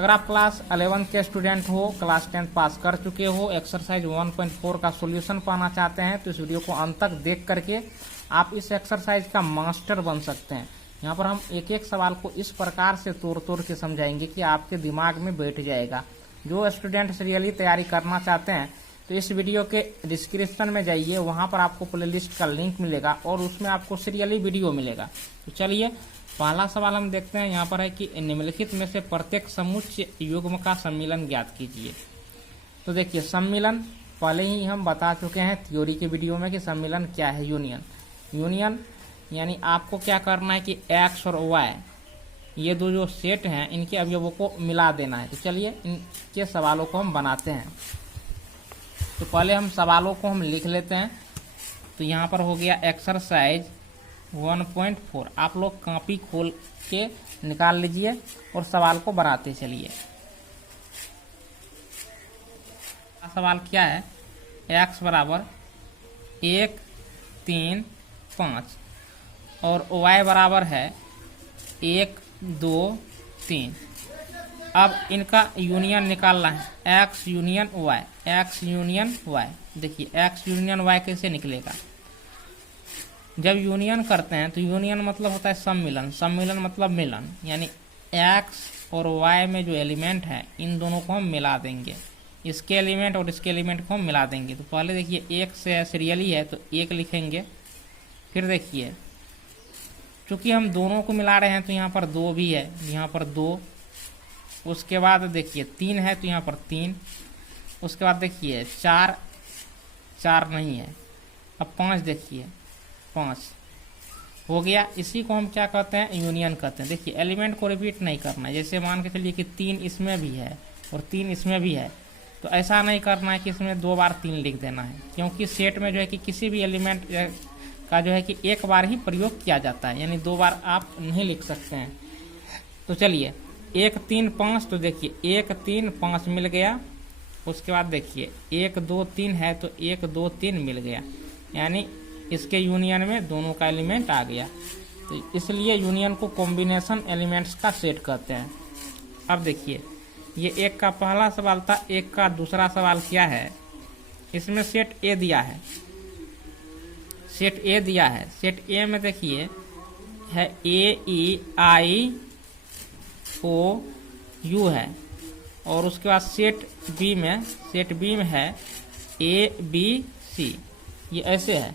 अगर आप क्लास 11 के स्टूडेंट हो, क्लास 10 पास कर चुके हो, एक्सरसाइज 1.4 का सॉल्यूशन पाना चाहते हैं तो इस वीडियो को अंत तक देख करके आप इस एक्सरसाइज का मास्टर बन सकते हैं। यहाँ पर हम एक एक सवाल को इस प्रकार से तोड़ तोड़ के समझाएंगे कि आपके दिमाग में बैठ जाएगा। जो स्टूडेंट सीरियली तैयारी करना चाहते हैं तो इस वीडियो के डिस्क्रिप्शन में जाइए, वहाँ पर आपको प्लेलिस्ट का लिंक मिलेगा और उसमें आपको सीरियली वीडियो मिलेगा। तो चलिए पहला सवाल हम देखते हैं। यहाँ पर है कि निम्नलिखित में से प्रत्येक समुच्चय युग्म का सम्मिलन ज्ञात कीजिए। तो देखिए सम्मिलन पहले ही हम बता चुके हैं थ्योरी के वीडियो में कि सम्मिलन क्या है। यूनियन यानी आपको क्या करना है कि एक्स और वाई ये दो जो सेट हैं इनके अवयवों को मिला देना है। तो चलिए इनके सवालों को हम बनाते हैं। तो पहले हम सवालों को हम लिख लेते हैं। तो यहाँ पर हो गया एक्सरसाइज 1.4। आप लोग कॉपी खोल के निकाल लीजिए और सवाल को बनाते चलिए। सवाल क्या है? x बराबर 1, 3, 5 और y बराबर है 1, 2, 3। अब इनका यूनियन निकालना है, x यूनियन y। देखिए x यूनियन y कैसे निकलेगा? जब यूनियन करते हैं तो यूनियन मतलब होता है सम्मिलन मतलब मिलन, यानी x और y में जो एलिमेंट है इन दोनों को हम मिला देंगे। इसके एलिमेंट और इसके एलिमेंट को हम मिला देंगे। तो पहले देखिए 1 से सीरियली है तो 1 लिखेंगे। फिर देखिए चूंकि हम दोनों को मिला रहे हैं तो यहाँ पर 2 भी है, यहाँ पर 2। उसके बाद देखिए 3 है तो यहाँ पर 3। उसके बाद देखिए 4 नहीं है। अब 5 देखिए 5 हो गया। इसी को हम क्या कहते हैं? यूनियन कहते हैं। देखिए एलिमेंट को रिपीट नहीं करना है। जैसे मान के चलिए कि 3 इसमें भी है और 3 इसमें भी है, तो ऐसा नहीं करना है कि इसमें 2 बार 3 लिख देना है, क्योंकि सेट में जो है कि किसी भी एलिमेंट का जो है कि एक बार ही प्रयोग किया जाता है, यानी 2 बार आप नहीं लिख सकते हैं। तो चलिए 1, 3, 5। तो देखिए 1, 3, 5 मिल गया। उसके बाद देखिए 1, 2, 3 है तो 1, 2, 3 मिल गया, यानी इसके यूनियन में दोनों का एलिमेंट आ गया। तो इसलिए यूनियन को कॉम्बिनेशन एलिमेंट्स का सेट कहते हैं। अब देखिए ये 1 का पहला सवाल था। 1 का दूसरा सवाल क्या है? इसमें सेट ए दिया है। सेट ए में देखिए है AEIOU है। और उसके बाद सेट बी में है ABC। ये ऐसे है।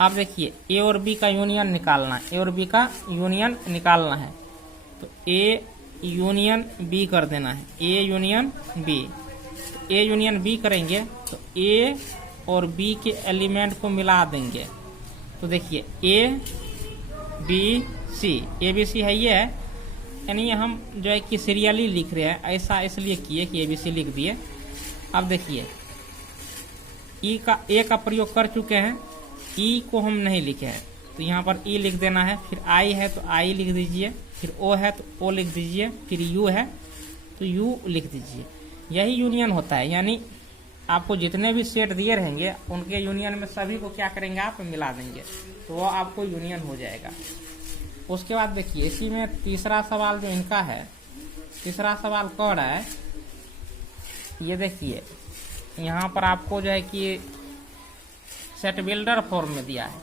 अब देखिए ए और बी का यूनियन निकालना है। तो ए यूनियन बी कर देना है। ए यूनियन बी करेंगे तो ए और बी के एलिमेंट को मिला देंगे। तो देखिए ABC है ये है, यानी हम जो है कि सीरियली लिख रहे हैं। ऐसा इसलिए किए कि ABC लिख दिए। अब देखिए ए का प्रयोग कर चुके हैं, ई को हम नहीं लिखे हैं तो यहाँ पर ई लिख देना है। फिर आई है तो आई लिख दीजिए, फिर ओ है तो ओ लिख दीजिए, फिर यू है तो यू लिख दीजिए। यही यूनियन होता है, यानी आपको जितने भी सेट दिए रहेंगे उनके यूनियन में सभी को क्या करेंगे? आप मिला देंगे तो वो आपको यूनियन हो जाएगा। उसके बाद देखिए इसी में तीसरा सवाल जो इनका है, तीसरा सवाल कह रहा है, ये देखिए यहाँ पर आपको जो है कि सेट बिल्डर फॉर्म में दिया है।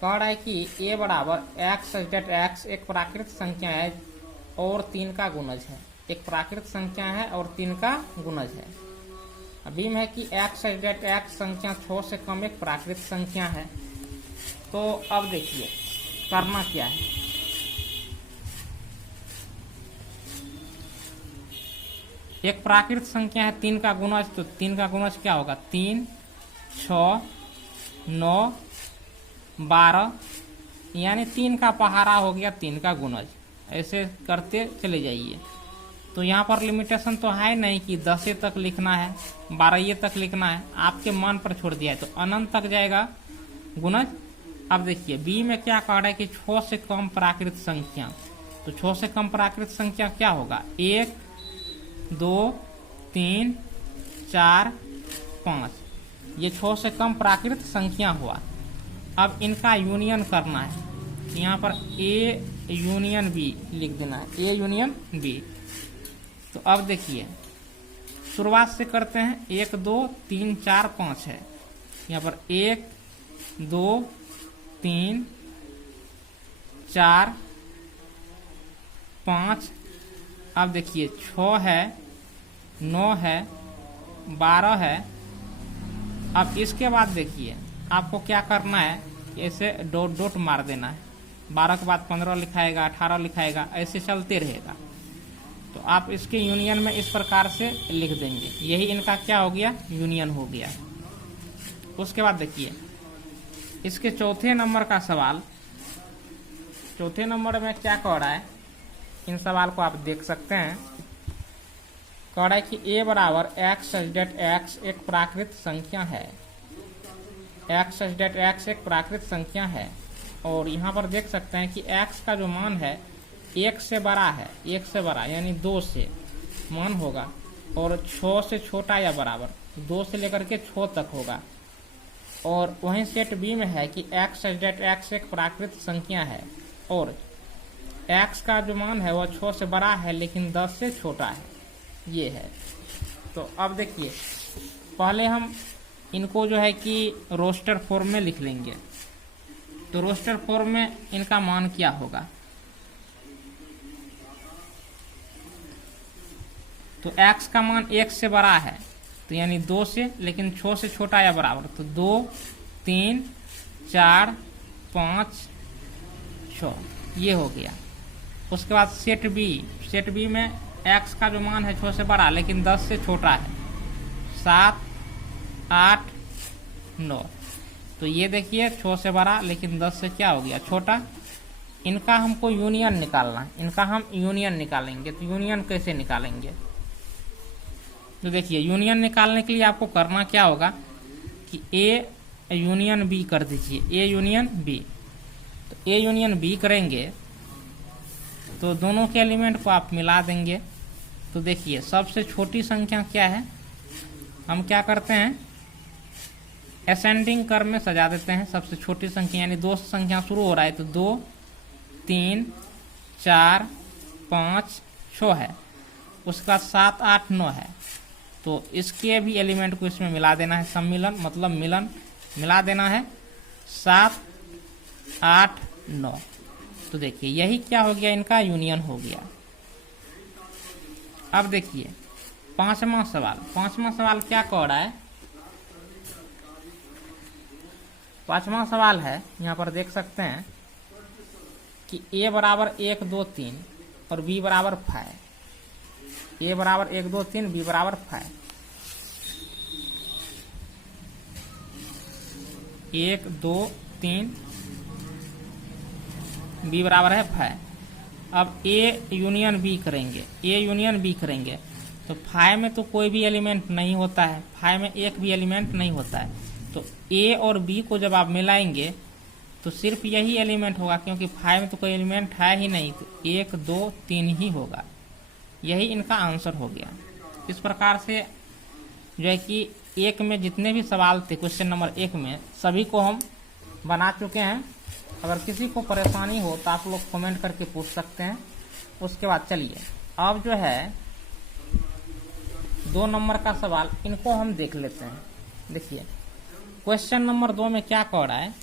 कह रहा है कि ए बराबर एक्स एक प्राकृत संख्या है और 3 का गुणज है। एक प्राकृत संख्या है और 3 का गुणज है। अभी में है कि एक्स संख्या 6 से कम एक प्राकृत संख्या है। तो अब देखिए करना क्या है? एक प्राकृत संख्या है 3 का गुणज, तो 3 का गुणज क्या होगा? 3, 6, 9, 12, यानी 3 का पहाड़ा हो गया 3 का गुणज। ऐसे करते चले जाइए। तो यहाँ पर लिमिटेशन तो है नहीं कि 10 तक लिखना है, 12 तक लिखना है, आपके मन पर छोड़ दिया है। तो अनंत तक जाएगा गुणज। अब देखिए बी में क्या कह रहा है कि 6 से कम प्राकृत संख्या। तो 6 से कम प्राकृत संख्या क्या होगा? 1, 2, 3, 4, 5। ये 6 से कम प्राकृत संख्या हुआ। अब इनका यूनियन करना है। यहाँ पर ए यूनियन बी लिख देना है। ए यूनियन बी तो अब देखिए शुरुआत से करते हैं, 1 2 3 4 5 है, यहाँ पर 1 2 3 4 5, अब देखिए 6 है, 9 है, 12 है। अब इसके बाद देखिए आपको क्या करना है, ऐसे डॉट डॉट मार देना है, 12 के बाद 15 लिखाएगा, 18 लिखाएगा, ऐसे चलते रहेगा। तो आप इसके यूनियन में इस प्रकार से लिख देंगे, यही इनका क्या हो गया, यूनियन हो गया। उसके बाद देखिए इसके चौथे नंबर का सवाल, चौथे नंबर में क्या कह रहा है, इन सवाल को आप देख सकते हैं। कह रहा है कि a बराबर x सच डेट x एक प्राकृत संख्या है, x सच डेट x एक प्राकृत संख्या है, और यहाँ पर देख सकते हैं कि x का जो मान है 1 से बड़ा है, 1 से बड़ा यानी 2 से मान होगा, और 6 से छोटा या बराबर, 2 से लेकर के 6 तक होगा। और वहीं सेट बी में है कि x सच डेट x एक प्राकृत संख्या है, और x का जो मान है वह 6 से बड़ा है लेकिन 10 से छोटा है, ये है। तो अब देखिए पहले हम इनको जो है कि रोस्टर फॉर्म में लिख लेंगे। तो रोस्टर फॉर्म में इनका मान क्या होगा, तो x का मान 1 से बड़ा है तो यानी 2 से, लेकिन 6 से छोटा या बराबर, तो 2 3 4 5 6 ये हो गया। उसके बाद सेट बी में x का जो मान है 6 से बड़ा लेकिन 10 से छोटा है, 7 8 9। तो ये देखिए 6 से बड़ा लेकिन 10 से क्या हो गया, छोटा। इनका हमको यूनियन निकालना है, इनका हम यूनियन निकालेंगे। तो यूनियन कैसे निकालेंगे, तो देखिए यूनियन निकालने के लिए आपको करना क्या होगा कि a यूनियन b कर दीजिए, a यूनियन b। तो a यूनियन b करेंगे तो दोनों के एलिमेंट को आप मिला देंगे। तो देखिए सबसे छोटी संख्या क्या है, हम क्या करते हैं असेंडिंग क्रम में सजा देते हैं। सबसे छोटी संख्या यानी 2 संख्या शुरू हो रहा है तो 2 3 4 5 6 है, उसका 7 8 9 है। तो इसके भी एलिमेंट को इसमें मिला देना है, सम्मिलन मतलब मिलन मिला देना है, 7 8 9। तो देखिए यही क्या हो गया, इनका यूनियन हो गया। अब देखिए पांचवा सवाल क्या कह रहा है। पांचवा सवाल है, यहाँ पर देख सकते हैं कि a बराबर 1 2 3 और b बराबर 5, a बराबर 1 2 3 b बराबर 5, 1 2 3 b बराबर है 5। अब a यूनियन b करेंगे तो 5 में तो कोई भी एलिमेंट नहीं होता है, 5 में एक भी एलिमेंट नहीं होता है। तो a और b को जब आप मिलाएंगे तो सिर्फ यही एलिमेंट होगा, क्योंकि 5 में तो कोई एलिमेंट है ही नहीं, तो 1 2 3 ही होगा। यही इनका आंसर हो गया। इस प्रकार से जो है कि एक में जितने भी सवाल थे क्वेश्चन नंबर 1 में सभी को हम बना चुके हैं। अगर किसी को परेशानी हो तो आप लोग कमेंट करके पूछ सकते हैं। उसके बाद चलिए अब जो है 2 नंबर का सवाल, इनको हम देख लेते हैं। देखिए क्वेश्चन नंबर 2 में क्या कह रहा है,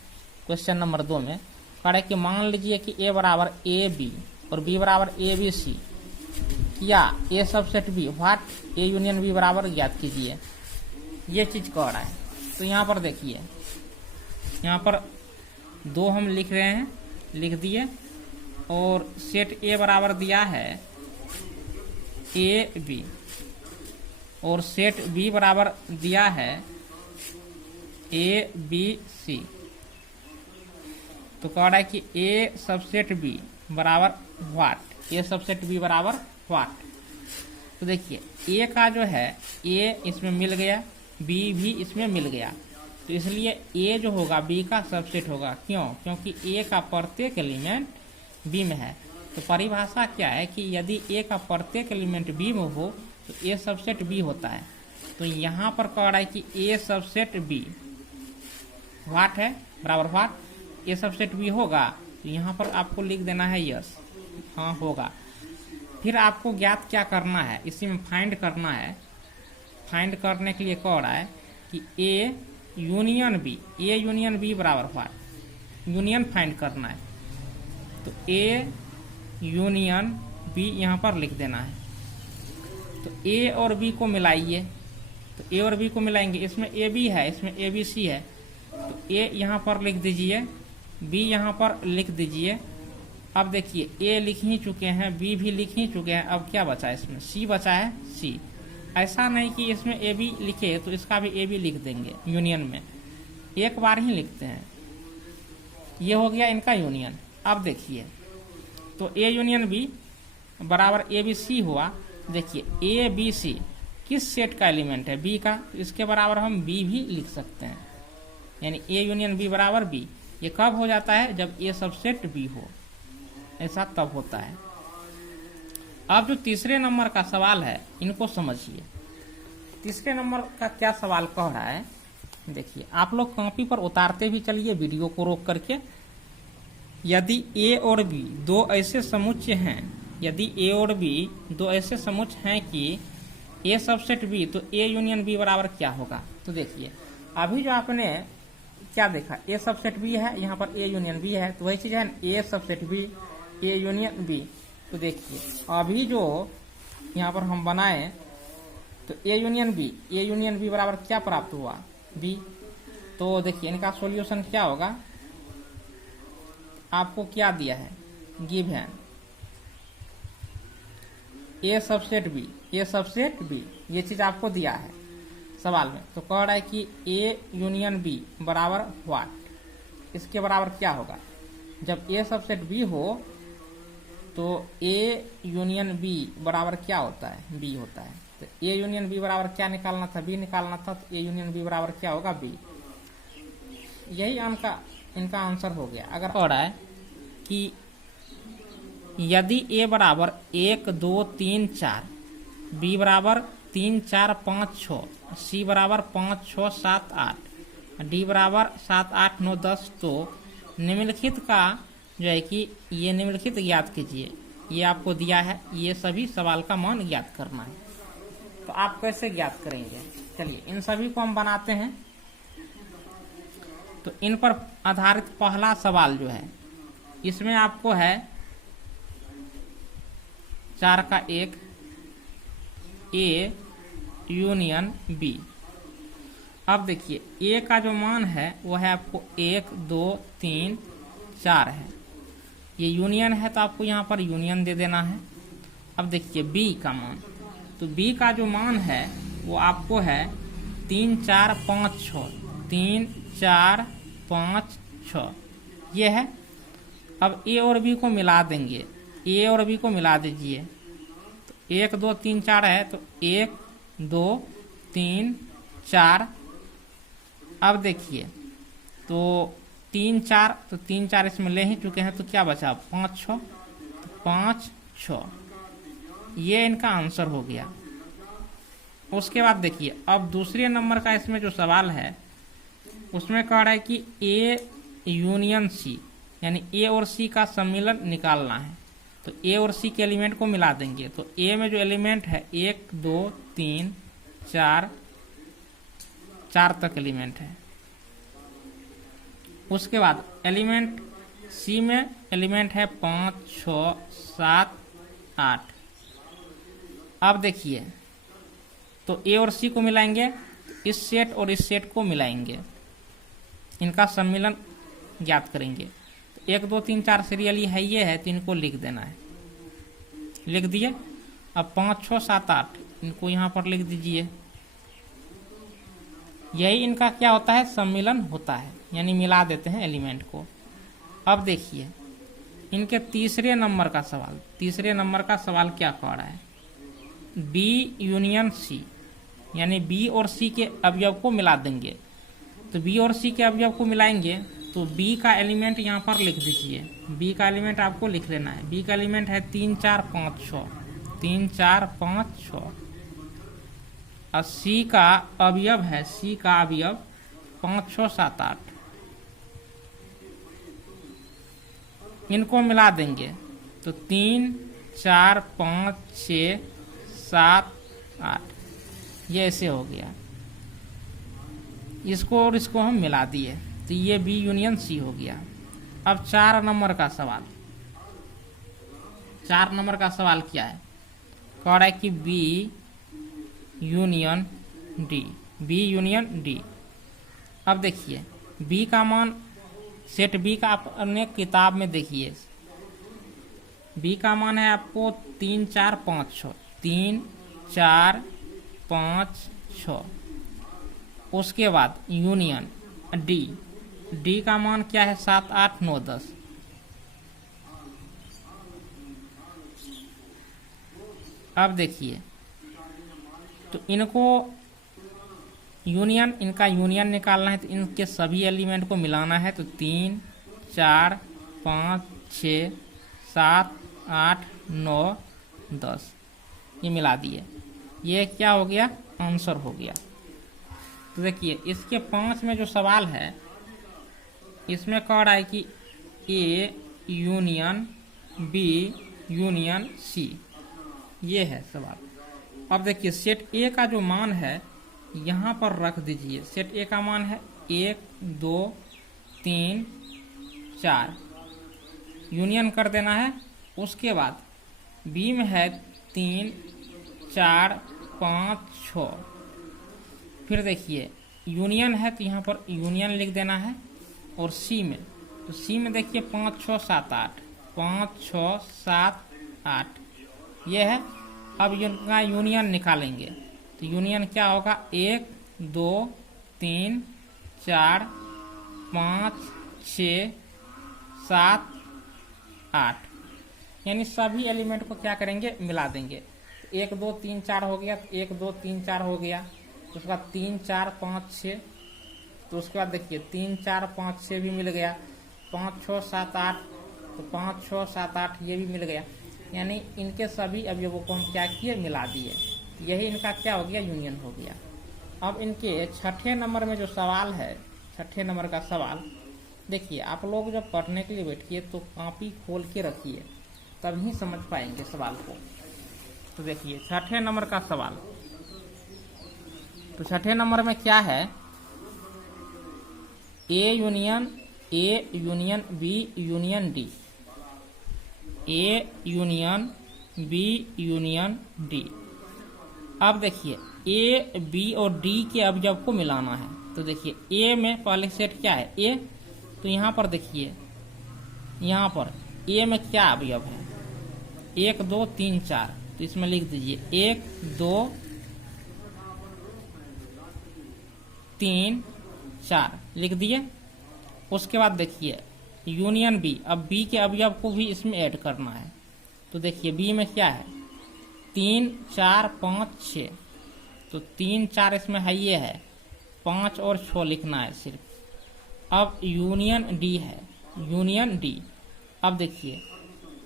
क्वेश्चन नंबर 2 में कह रहा है कि मान लीजिए कि a बराबर ए बी और b बराबर ए बी सी या a subset b what a union b बराबर ज्ञात कीजिए, ये चीज कह रहा है। तो यहाँ पर देखिए, यहाँ पर 2 हम लिख रहे हैं, लिख दिए, और सेट a बराबर दिया है ए बी और सेट b बराबर दिया है ए बी सी। तो कह रहा है कि a सबसेट b बराबर व्हाट, a सबसेट b बराबर व्हाट। तो देखिए a का जो है a इसमें मिल गया, b भी इसमें मिल गया, तो इसलिए a जो होगा b का सबसेट होगा। क्यों? क्योंकि a का प्रत्येक एलिमेंट b में है। तो परिभाषा क्या है कि यदि a का प्रत्येक एलिमेंट b में हो तो a सबसेट b होता है। तो यहाँ पर कह रहा है कि a सबसेट b व्हाट है, बराबर व्हाट, a सबसेट b होगा। तो यहाँ पर आपको लिख देना है यस, हाँ होगा। फिर आपको ज्ञात क्या करना है, इसी में फाइंड करना है। फाइंड करने के लिए कह रहा है कि A union B, A union B बराबर हुआ, यूनियन फाइंड करना है। तो ए यूनियन बी यहाँ पर लिख देना है। तो ए और बी को मिलाइए, तो ए और बी को मिलाएंगे, इसमें ए बी है, इसमें ए बी सी है, तो ए यहाँ पर लिख दीजिए, बी यहाँ पर लिख दीजिए। अब देखिए ए लिख ही चुके हैं, बी भी लिख ही चुके हैं, अब क्या बचा है, इसमें सी बचा है। सी ऐसा नहीं कि इसमें ए बी लिखे तो इसका भी ए बी लिख देंगे, यूनियन में एक बार ही लिखते हैं। ये हो गया इनका यूनियन। अब देखिए तो ए यूनियन बी बराबर ए बी सी हुआ। देखिए ए बी सी किस सेट का एलिमेंट है, बी का, तो इसके बराबर हम बी भी लिख सकते हैं, यानी ए यूनियन बी बराबर बी। ये कब हो जाता है, जब ए सबसेट बी हो, ऐसा तब होता है। अब जो तीसरे नंबर का सवाल है इनको समझिए। तीसरे नंबर का क्या सवाल कह रहा है, देखिए आप लोग कॉपी पर उतारते भी चलिए वीडियो को रोक करके। यदि ए और बी दो ऐसे समुच्चय हैं, यदि ए और बी दो ऐसे समुच्चय हैं कि ए सबसेट बी, तो ए यूनियन बी बराबर क्या होगा। तो देखिए अभी जो आपने क्या देखा, ए सबसेट बी है, यहाँ पर ए यूनियन बी है, तो वही चीज है ना, A subset B, A union B. तो देखिए अभी जो यहाँ पर हम बनाए, तो ए यूनियन बी बराबर क्या प्राप्त हुआ, बी। तो देखिए इनका सॉल्यूशन क्या होगा, आपको क्या दिया है, गिवन ए सबसेट बी, ए सबसेट बी, ये चीज आपको दिया है सवाल में। तो कह रहा है कि ए यूनियन बी बराबर व्हाट, इसके बराबर क्या होगा। जब ए सबसेट बी हो तो ए यूनियन बी बराबर क्या होता है, बी होता है। तो ए यूनियन बी बराबर क्या निकालना था, बी निकालना था, तो ए यूनियन बी बराबर क्या होगा, बी। यही इनका आंसर हो गया। अगर कह रहा है कि यदि ए बराबर 1 2 3 4, बी बराबर 3 4 5 6, सी बराबर 5 6 7 8, डी बराबर 7 8 9 10, तो निम्नलिखित का जो है कि ये निम्नलिखित ज्ञात कीजिए, ये आपको दिया है, ये सभी सवाल का मान ज्ञात करना है। तो आप कैसे ज्ञात करेंगे, चलिए इन सभी को हम बनाते हैं। तो इन पर आधारित पहला सवाल जो है, इसमें आपको है 4 का 1 ए यूनियन बी। अब देखिए ए का जो मान है वो है आपको 1 2 3 4 है, ये यूनियन है तो आपको यहाँ पर यूनियन दे देना है। अब देखिए बी का मान, तो बी का जो मान है वो आपको है 3 4 5 6, 3 4 5 6 ये है। अब ए और बी को मिला देंगे, ए और बी को मिला दीजिए। तो 1 2 3 4 है, तो 1 2 3 4। अब देखिए तो 3 4, तो 3 4 इसमें ले ही चुके हैं, तो क्या बचा 5 6, तो 5 6, ये इनका आंसर हो गया। उसके बाद देखिए अब दूसरे नंबर का इसमें जो सवाल है उसमें कह रहा है कि ए यूनियन सी, यानी ए और सी का सम्मिलन निकालना है। तो ए और सी के एलिमेंट को मिला देंगे। तो ए में जो एलिमेंट है 1 2 3 4 तक एलिमेंट है। उसके बाद एलिमेंट सी में एलिमेंट है 5 6 7 8। अब देखिए तो ए और सी को मिलाएंगे, इस सेट और इस सेट को मिलाएंगे, इनका सम्मिलन ज्ञात करेंगे। तो 1 2 3 4 सीरियली है, ये है, तो इनको लिख देना है, लिख दिए। अब 5 6 7 8 इनको यहाँ पर लिख दीजिए। यही इनका क्या होता है, सम्मिलन होता है, यानी मिला देते हैं एलिमेंट को। अब देखिए इनके तीसरे नंबर का सवाल, तीसरे नंबर का सवाल क्या कह रहा है, बी यूनियन सी, यानी बी और सी के अवयव को मिला देंगे। तो बी और सी के अवयव को मिलाएंगे, तो बी का एलिमेंट यहाँ पर लिख दीजिए। बी का एलिमेंट आपको लिख लेना है। बी का एलिमेंट है 3 4 5 6, 3 4 5 6। और सी का अवयव है, सी का अवयव 5 6 7 8। इनको मिला देंगे तो 3 4 5 6 7 8, ये ऐसे हो गया। इसको और इसको हम मिला दिए तो ये बी यूनियन सी हो गया। अब 4 नंबर का सवाल, 4 नंबर का सवाल क्या है? कह रहा है कि B union D, B union D. अब देखिए बी का मान, सेट बी का अपने किताब में देखिए, बी का मान है आपको 3 4 5 6, 3 4 5 6। उसके बाद यूनियन डी, डी का मान क्या है? 7 8 9 10। अब देखिए तो इनको यूनियन, इनका यूनियन निकालना है तो इनके सभी एलिमेंट को मिलाना है। तो 3 4 5 6 7 8 9 10 ये मिला दिए, ये क्या हो गया? आंसर हो गया। तो देखिए इसके 5 में जो सवाल है इसमें कह रहा है कि A union B union C, ये है सवाल। अब देखिए सेट ए का जो मान है यहाँ पर रख दीजिए। सेट ए का मान है 1 2 3 4, यूनियन कर देना है। उसके बाद बी में है 3 4 5 6, फिर देखिए यूनियन है तो यहाँ पर यूनियन लिख देना है। और सी में, तो सी में देखिए 5 6 7 8, 5 6 7 8 ये है। अब इनका यूनियन निकालेंगे तो यूनियन क्या होगा? 1 2 3 4 5 6 7 8, यानी सभी एलिमेंट को क्या करेंगे? मिला देंगे। 1 2 3 4 हो गया, 1 2 3 4 हो गया। उसके बाद 3 4 5 6, तो उसके बाद देखिए 3 4 5 6 भी मिल गया। 5 6 7 8, तो 5 6 7 8 ये भी मिल गया। यानी इनके सभी अवयवों को हम क्या किए? मिला दिए। यही इनका क्या हो गया? यूनियन हो गया। अब इनके 6ठे नंबर में जो सवाल है, 6ठे नंबर का सवाल देखिए, आप लोग जब पढ़ने के लिए बैठिए तो कॉपी खोल के रखिए, तभी समझ पाएंगे सवाल को। तो देखिए 6ठे नंबर का सवाल, तो 6ठे नंबर में क्या है? A union B union D, A union B union D. अब देखिए ए बी और डी के अवयव को मिलाना है। तो देखिए ए में पहले सेट क्या है? ए, तो यहाँ पर देखिए, यहाँ पर ए में क्या अवयव है? 1 2 3 4, तो इसमें लिख दीजिए 1 2 3 4 लिख दिए। उसके बाद देखिए यूनियन बी, अब बी के अवयव को भी इसमें ऐड करना है। तो देखिए बी में क्या है? 3 4 5 6, तो 3 4 इसमें है, ये है 5 और 6 लिखना है सिर्फ। अब यूनियन डी है, यूनियन डी। अब देखिए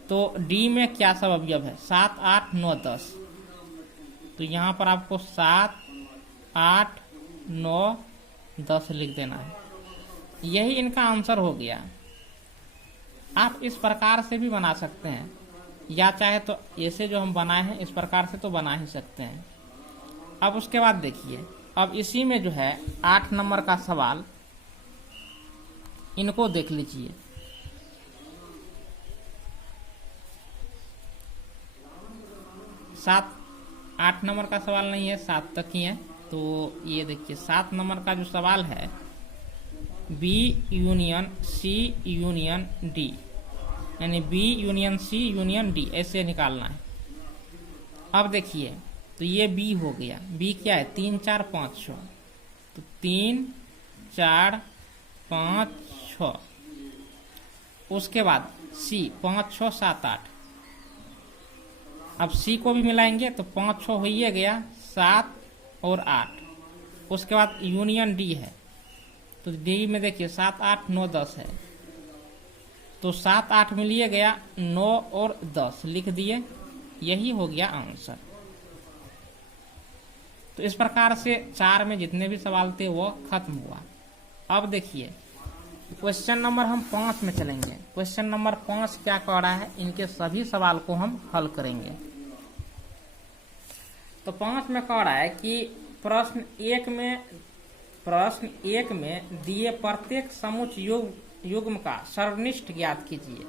तो डी में क्या सब अवयव है? 7 8 9 10, तो यहाँ पर आपको 7 8 9 10 लिख देना है। यही इनका आंसर हो गया। आप इस प्रकार से भी बना सकते हैं, या चाहे तो ऐसे जो हम बनाए हैं इस प्रकार से तो बना ही सकते हैं। अब उसके बाद देखिए, अब इसी में जो है 8 नंबर का सवाल, इनको देख लीजिए। सात 8 नंबर का सवाल नहीं है, 7 तक ही है। तो ये देखिए 7 नंबर का जो सवाल है, B union C union D, यानी B union C union D ऐसे निकालना है। अब देखिए तो ये बी हो गया। बी क्या है? 3 4 5 6, तो 3 4 5 6। उसके बाद सी 5 6 7 8, अब सी को भी मिलाएंगे तो 5 6 हो ही गया, 7 और 8। उसके बाद यूनियन डी है, तो डी में देखिए 7 8 9 10 है, तो 7 8 मिलिए गया, 9 और 10 लिख दिए। यही हो गया आंसर। तो इस प्रकार से 4 में जितने भी सवाल थे वो खत्म हुआ। अब देखिए क्वेश्चन नंबर हम 5 में चलेंगे। क्वेश्चन नंबर 5 क्या कह रहा है, इनके सभी सवाल को हम हल करेंगे। तो 5 में कह रहा है कि प्रश्न एक में दिए प्रत्येक समुच्चय युग्म का सरनिष्ठ ज्ञात कीजिए।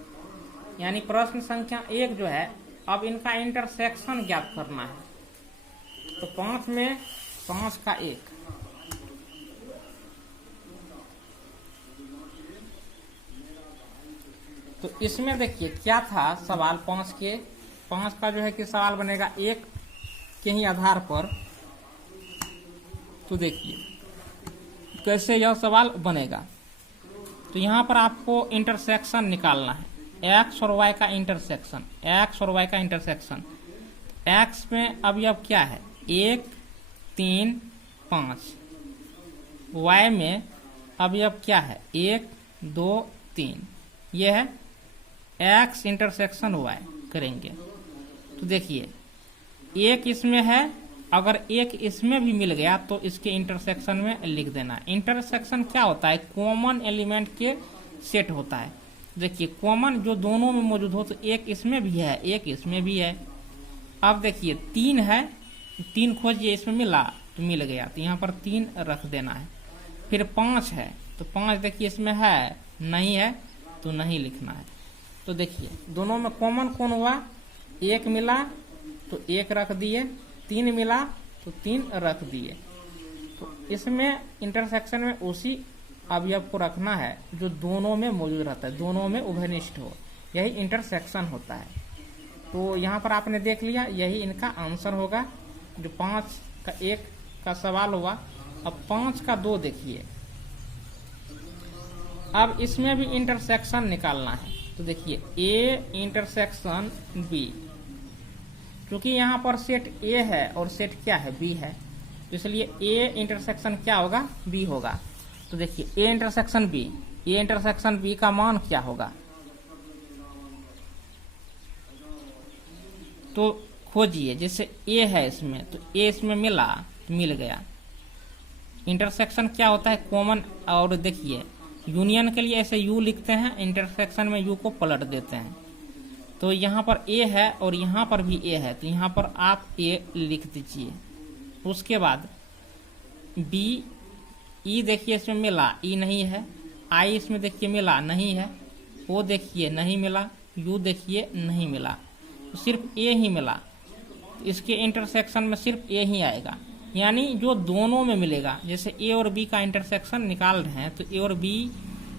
यानी प्रश्न संख्या 1 जो है, अब इनका इंटरसेक्शन ज्ञात करना है। तो 5 में 5 का 1, तो इसमें देखिए क्या था सवाल 5 का जो है कि सवाल बनेगा 1 के ही आधार पर। तो देखिए कैसे यह सवाल बनेगा। तो यहाँ पर आपको इंटरसेक्शन निकालना है, x और y का इंटरसेक्शन, x में अब क्या है 1 3 5, y में अब क्या है 1 2 3, ये है x इंटरसेक्शन y करेंगे। तो देखिए एक इसमें है, अगर एक इसमें भी मिल गया तो इसके इंटरसेक्शन में लिख देना। इंटरसेक्शन क्या होता है, कॉमन एलिमेंट के सेट होता है। देखिए कॉमन जो दोनों में मौजूद हो, तो एक इसमें भी है एक इसमें भी है। अब देखिए 3 है, 3 खोजिए, इसमें मिला तो मिल गया, तो यहाँ पर 3 रख देना है। फिर 5 है, तो 5 देखिए इसमें है, नहीं है तो नहीं लिखना है। तो देखिए दोनों में कॉमन कौन हुआ, 1 मिला तो 1 रख दिए, 3 मिला तो 3 रख दिए। तो इसमें इंटरसेक्शन में उसी अवयव को रखना है जो दोनों में मौजूद रहता है, दोनों में उभयनिष्ठ हो, यही इंटरसेक्शन होता है। तो यहाँ पर आपने देख लिया, यही इनका आंसर होगा। जो 5 का 1 का सवाल हुआ। अब 5 का 2 देखिए, अब इसमें भी इंटरसेक्शन निकालना है। तो देखिए A इंटरसेक्शन B, क्योंकि यहाँ पर सेट A है और सेट क्या है B है, तो इसलिए A इंटरसेक्शन क्या होगा B होगा। तो देखिए A इंटरसेक्शन B का मान क्या होगा, तो खोजिए। जैसे A है इसमें, तो A इसमें मिला तो मिल गया। इंटरसेक्शन क्या होता है, कॉमन। और देखिए यूनियन के लिए ऐसे U लिखते हैं, इंटरसेक्शन में U को पलट देते हैं। तो यहाँ पर A है और यहाँ पर भी A है, तो यहाँ पर आप A लिख दीजिए। उसके बाद B, E देखिए इसमें मिला, E नहीं है। I इसमें देखिए मिला, नहीं है। O देखिए नहीं मिला, U देखिए नहीं मिला, तो सिर्फ A ही मिला। तो इसके इंटरसेक्शन में सिर्फ A ही आएगा, यानी जो दोनों में मिलेगा। जैसे A और B का इंटरसेक्शन निकाल रहे हैं, तो A और B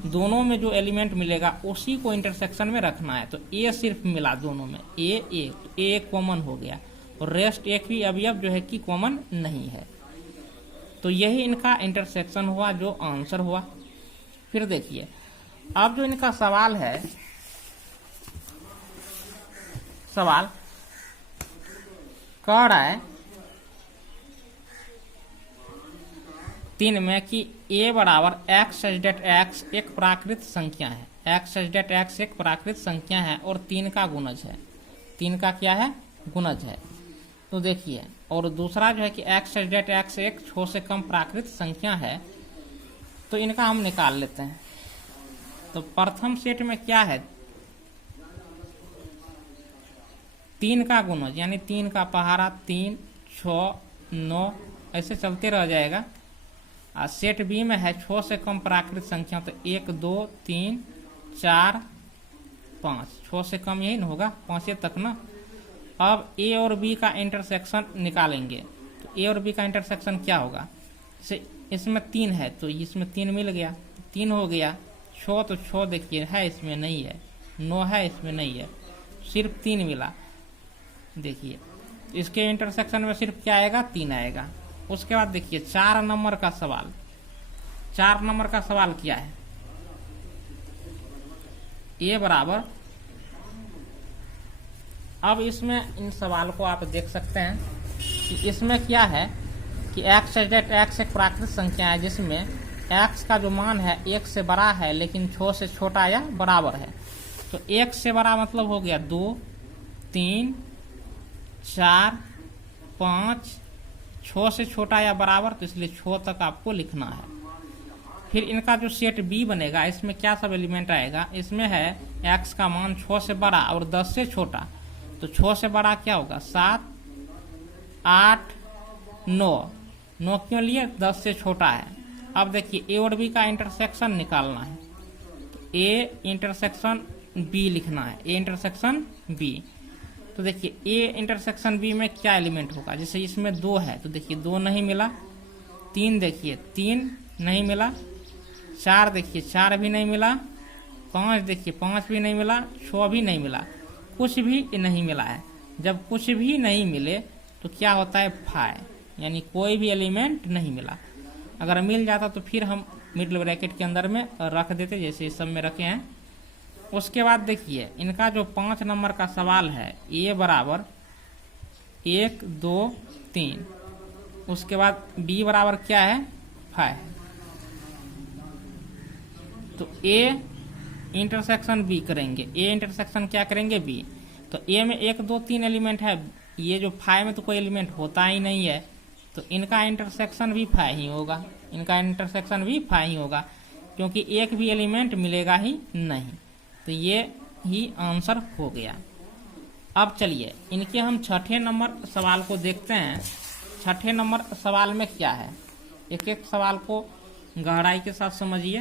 दोनों में जो एलिमेंट मिलेगा उसी को इंटरसेक्शन में रखना है। तो A सिर्फ मिला दोनों में, तो A कॉमन हो गया, और रेस्ट एक भी अवयव जो है कि कॉमन नहीं है। तो यही इनका इंटरसेक्शन हुआ, जो आंसर हुआ। फिर देखिए अब जो इनका सवाल है, सवाल कह रहा है 3 में कि A बराबर x सच डेट x एक प्राकृत संख्या है, x सच डेट x एक प्राकृत संख्या है और 3 का गुणज है। 3 का क्या है, गुणज है। तो देखिए, और दूसरा जो है कि x सच डेट x एक 6 से कम प्राकृत संख्या है। तो इनका हम निकाल लेते हैं। तो प्रथम सेट में क्या है, 3 का गुणज, यानी 3 का पहाड़ा, 3 6 9 ऐसे चलते रह जाएगा। और सेट बी में है 6 से कम प्राकृत संख्या, तो 1 2 3 4 5, 6 से कम यही ना होगा, 5 तक ना। अब ए और बी का इंटरसेक्शन निकालेंगे। तो ए और बी का इंटरसेक्शन क्या होगा, जैसे इसमें 3 है तो इसमें 3 मिल गया, 3 हो गया। 6 तो 6 देखिए है, इसमें नहीं है। 9 है, इसमें नहीं है, सिर्फ 3 मिला। देखिए इसके इंटरसेक्शन में सिर्फ क्या आएगा, 3 आएगा। उसके बाद देखिए 4 नंबर का सवाल। 4 नंबर का सवाल क्या है, ए बराबर, अब इसमें इन सवाल को आप देख सकते हैं कि इसमें क्या है कि x डेट x एक प्राकृत संख्या है जिसमें x का जो मान है 1 से बड़ा है लेकिन 6 से छोटा या बराबर है। तो 1 से बड़ा मतलब हो गया 2 3 4 5, 6 से छोटा या बराबर, तो इसलिए 6 तक आपको लिखना है। फिर इनका जो सेट बी बनेगा इसमें क्या सब एलिमेंट आएगा, इसमें है x का मान 6 से बड़ा और 10 से छोटा। तो 6 से बड़ा क्या होगा 7, 8, 9। 9 क्यों लिए, 10 से छोटा है। अब देखिए ए और बी का इंटरसेक्शन निकालना है, तो ए इंटरसेक्शन बी लिखना है, ए इंटरसेक्शन बी। तो देखिए ए इंटरसेक्शन बी में क्या एलिमेंट होगा, जैसे इसमें 2 है तो देखिए 2 नहीं मिला, 3 देखिए 3 नहीं मिला, 4 देखिए 4 भी नहीं मिला, 5 देखिए 5 भी नहीं मिला, 6 भी नहीं मिला, कुछ भी नहीं मिला है। जब कुछ भी नहीं मिले तो क्या होता है फाई, यानी कोई भी एलिमेंट नहीं मिला। अगर मिल जाता तो फिर हम मिडिल ब्रैकेट के अंदर में रख देते, जैसे इस सब में रखे हैं। उसके बाद देखिए इनका जो 5 नंबर का सवाल है, ए बराबर 1 2 3, उसके बाद बी बराबर क्या है 5, तो ए इंटरसेक्शन बी करेंगे, ए इंटरसेक्शन क्या करेंगे बी। तो ए में 1 2 3 एलिमेंट है, ये जो 5 में तो कोई एलिमेंट होता ही नहीं है, तो इनका इंटरसेक्शन भी 5 ही होगा, इनका इंटरसेक्शन भी 5 ही होगा, क्योंकि एक भी एलिमेंट मिलेगा ही नहीं। तो ये ही आंसर हो गया। अब चलिए इनके हम 6ठे नंबर सवाल को देखते हैं। 6ठे नंबर सवाल में क्या है, एक एक सवाल को गहराई के साथ समझिए।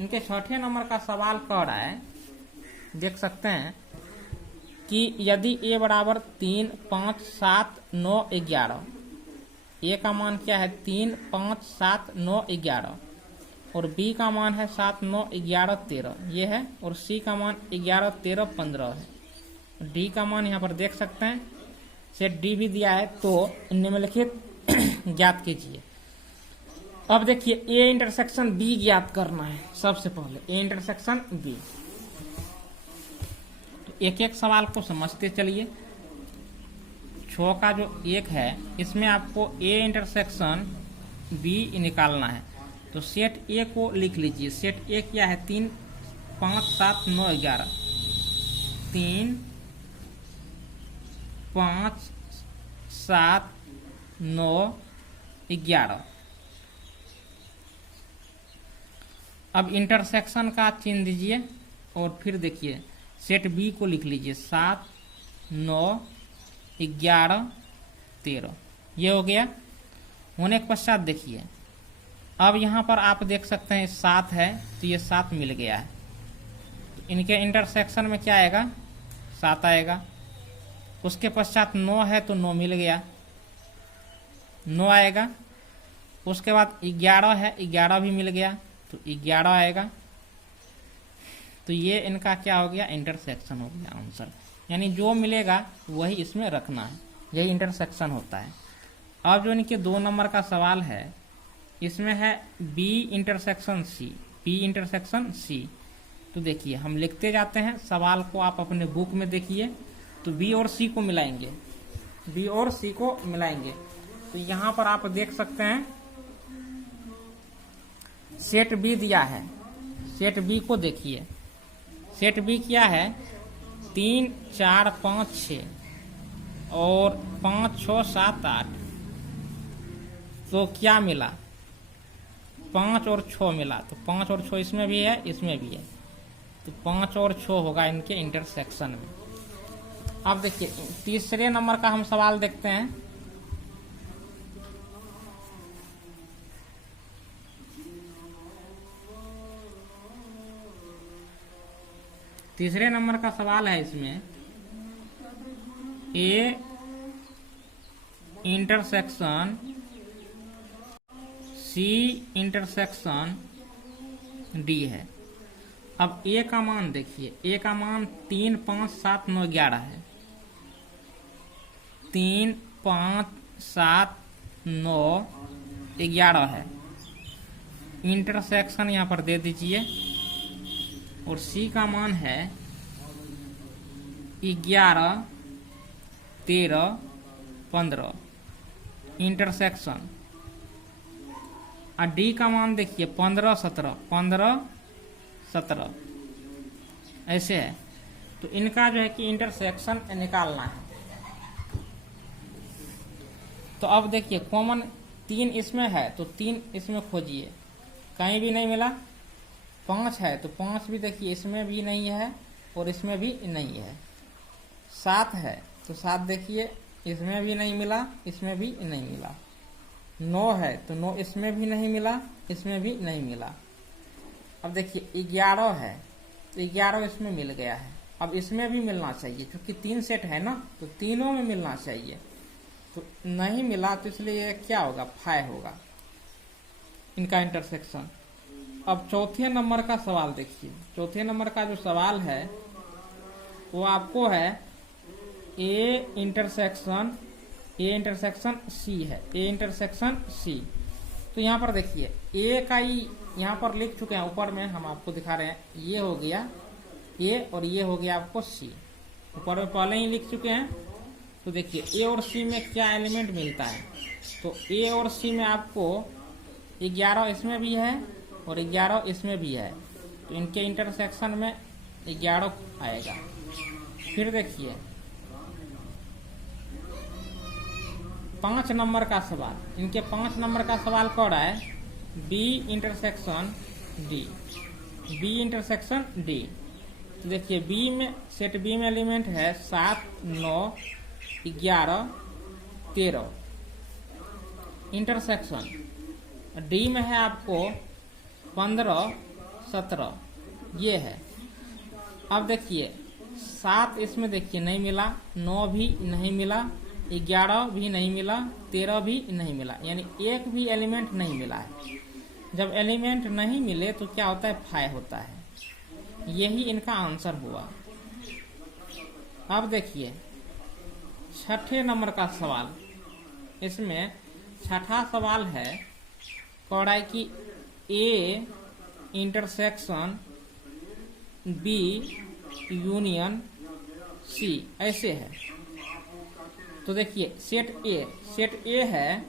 इनके 6ठे नंबर का सवाल कह रहा है, देख सकते हैं कि यदि ए बराबर 3 5 7 9 11, ए का मान क्या है 3 5 7 9 11, और बी का मान है 7 9 11 13 ये है, और सी का मान 11 13 15 है। डी का मान यहाँ पर देख सकते हैं, सेट डी भी दिया है, तो निम्नलिखित ज्ञात कीजिए। अब देखिए ए इंटरसेक्शन बी ज्ञात करना है सबसे पहले, ए इंटरसेक्शन बी। तो एक एक सवाल को समझते चलिए। 6 का जो 1 है इसमें आपको ए इंटरसेक्शन बी निकालना है, तो सेट ए को लिख लीजिए। सेट ए क्या है 3 5 7 9 11, 3 5 7 9 11। अब इंटरसेक्शन का चिन्ह दीजिए और फिर देखिए सेट बी को लिख लीजिए 7 9 11 13, ये हो गया। होने के पश्चात देखिए अब यहाँ पर आप देख सकते हैं 7 है, तो ये 7 मिल गया है, तो इनके इंटरसेक्शन में क्या आएगा 7 आएगा। उसके पश्चात 9 है तो 9 मिल गया, 9 आएगा। उसके बाद 11 है, 11 भी मिल गया, तो 11 आएगा। तो ये इनका क्या हो गया इंटरसेक्शन हो गया आंसर, यानी जो मिलेगा वही इसमें रखना है, यही इंटरसेक्शन होता है। अब जो इनके 2 नंबर का सवाल है इसमें है B intersection C, B intersection C. तो देखिए हम लिखते जाते हैं, सवाल को आप अपने बुक में देखिए, तो बी और सी को मिलाएंगे, बी और सी को मिलाएंगे। तो यहाँ पर आप देख सकते हैं सेट बी दिया है, सेट बी को देखिए, सेट बी क्या है 3 4 5 6 और 5 6 7 8, तो क्या मिला 5 और 6 मिला, तो 5 और 6 इसमें भी है इसमें भी है, तो 5 और 6 होगा इनके इंटरसेक्शन में। अब देखिए तीसरे नंबर का हम सवाल देखते हैं। तीसरे नंबर का सवाल है इसमें A intersection C intersection D है। अब ए का मान देखिए, ए का मान 3 5 7 9 11 है, 3 5 7 9 11 है। इंटरसेक्शन यहाँ पर दे दीजिए, और सी का मान है 11 13 15 इंटरसेक्शन, और डी का मान देखिए 15 17 15 17 ऐसे है। तो इनका जो है कि इंटरसेक्शन निकालना है। तो अब देखिए कॉमन 3 इसमें है, तो 3 इसमें खोजिए, कहीं भी नहीं मिला। 5 है तो 5 भी देखिए इसमें भी नहीं है और इसमें भी नहीं है। 7 है तो 7 देखिए इसमें भी नहीं मिला, इसमें भी नहीं मिला। 9 है तो 9 इसमें भी नहीं मिला, इसमें भी नहीं मिला। अब देखिए 11 है तो 11 इसमें मिल गया है। अब इसमें भी मिलना चाहिए क्योंकि 3 सेट है ना, तो तीनों में मिलना चाहिए। तो नहीं मिला तो इसलिए क्या होगा, फाय होगा इनका इंटरसेक्शन। अब चौथे नंबर का सवाल देखिए। चौथे नंबर का जो सवाल है वो आपको है ए इंटरसेक्शन सी है, ए इंटरसेक्शन सी। तो यहाँ पर देखिए ए का ही यहाँ पर लिख चुके हैं, ऊपर में हम आपको दिखा रहे हैं। ये हो गया ए और ये हो गया आपको सी, ऊपर में पहले ही लिख चुके हैं। तो देखिए ए और सी में क्या एलिमेंट मिलता है, तो ए और सी में आपको 11 इसमें भी है और 11 इसमें भी है, तो इनके इंटरसेक्शन में 11 आएगा। फिर देखिए 5 नंबर का सवाल, इनके 5 नंबर का सवाल कौन है, B intersection D, B intersection D. तो देखिए बी में, सेट बी में एलिमेंट है 7, 9, 11, 13। इंटरसेक्शन डी में है आपको 15, 17, ये है। अब देखिए 7 इसमें देखिए नहीं मिला, 9 भी नहीं मिला, 11 भी नहीं मिला, 13 भी नहीं मिला, यानी एक भी एलिमेंट नहीं मिला है। जब एलिमेंट नहीं मिले तो क्या होता है, फाय होता है। यही इनका आंसर हुआ। अब देखिए छठे नंबर का सवाल, इसमें छठा सवाल है कौड़ा की A intersection B union C, ऐसे है। तो देखिए सेट ए है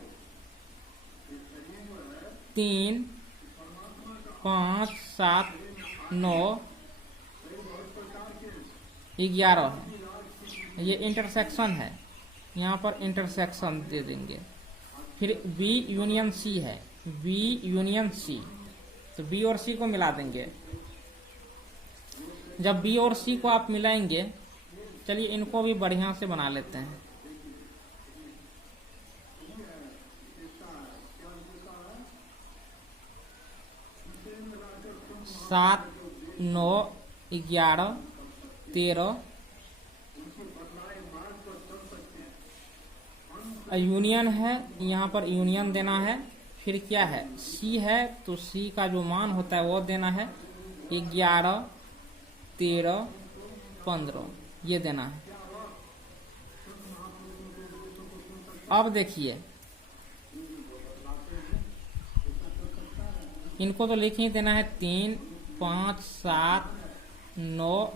3, 5, 7, 9, 11 है, ये इंटरसेक्शन है, यहाँ पर इंटरसेक्शन दे देंगे। फिर बी यूनियन सी है, बी यूनियन सी, तो बी और सी को मिला देंगे। जब बी और सी को आप मिलाएंगे, चलिए इनको भी बढ़िया से बना लेते हैं। सात, 9, 11, 13, यूनियन है, यहाँ पर यूनियन देना है। फिर क्या है, सी है तो सी का जो मान होता है वो देना है, 11, 13, 15 ये देना है। अब देखिए इनको तो लिख ही देना है 3, 5, 7, 9,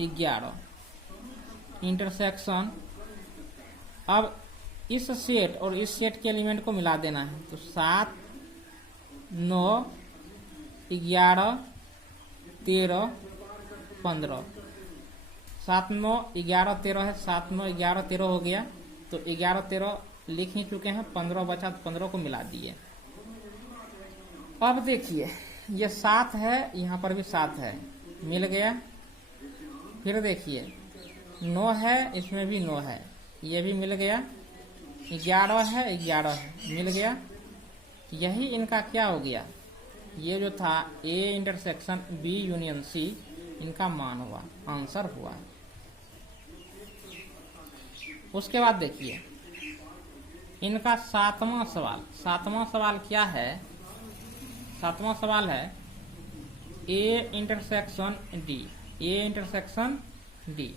11 इंटरसेक्शन। अब इस सेट और इस सेट के एलिमेंट को मिला देना है, तो 7, 9, 11, 13, 15, 7, 9, 11, 13 है, 7, 9, 11, 13 हो गया। तो 11, 13 लिख ही चुके हैं, 15 बचा तो 15 को मिला दिए। अब देखिए ये 7 है, यहाँ पर भी 7 है, मिल गया। फिर देखिए 9 है, इसमें भी 9 है, ये भी मिल गया। 11 है, 11 है, मिल गया। यही इनका क्या हो गया, ये जो था A intersection B union C, इनका मान हुआ, आंसर हुआ। उसके बाद देखिए इनका सातवां सवाल क्या है, सातवां सवाल है A intersection D, A intersection D.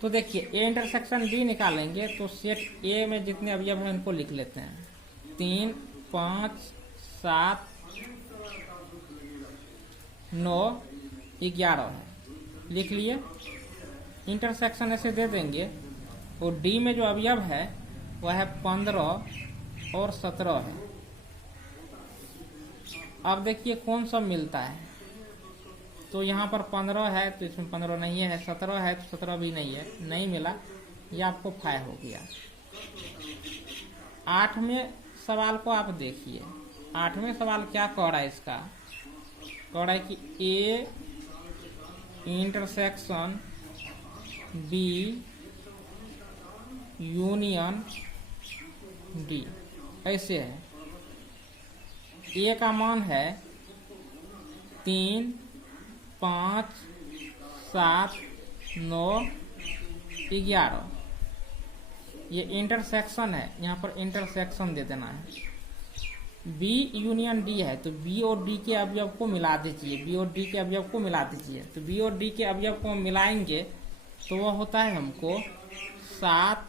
तो देखिए ए इंटरसेक्शन डी निकालेंगे तो सेट ए में जितने अवयव हैं इनको लिख लेते हैं। 3, 5, 7, 9, 11 है, लिख लिए। इंटरसेक्शन ऐसे दे देंगे। और डी में जो अवयव है वह है 15 और 17 है। अब देखिए कौन सा मिलता है, तो यहाँ पर 15 है तो इसमें 15 नहीं है, 17 है तो 17 भी नहीं है, नहीं मिला, ये आपको फाय हो गया। 8वें सवाल को आप देखिए, 8वें सवाल क्या कह रहा है इसका, कह रहा है कि A intersection B union D ऐसे है। ए का मान है 3, 5, 7, 9, 11। ये इंटरसेक्शन है, यहाँ पर इंटरसेक्शन दे देना है। बी यूनियन डी है तो बी और डी के अवयव को मिला दीजिए, बी और डी के अवयव को मिला दीजिए। तो बी और डी के अवयव को मिलाएंगे तो वह होता है हमको 7,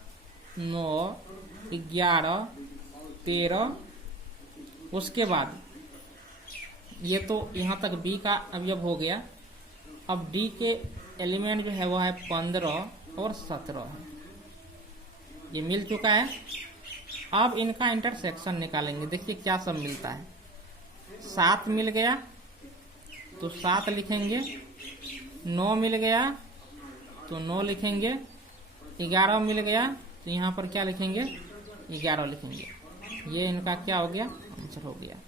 9, 11, 13। उसके बाद ये तो यहाँ तक बी का अवयव हो गया। अब डी के एलिमेंट जो है वो है 15 और 17 है, ये मिल चुका है। अब इनका इंटरसेक्शन निकालेंगे, देखिए क्या सब मिलता है। 7 मिल गया तो 7 लिखेंगे, 9 मिल गया तो 9 लिखेंगे, 11 मिल गया तो यहाँ पर क्या लिखेंगे, 11 लिखेंगे। ये इनका क्या हो गया, आंसर हो गया।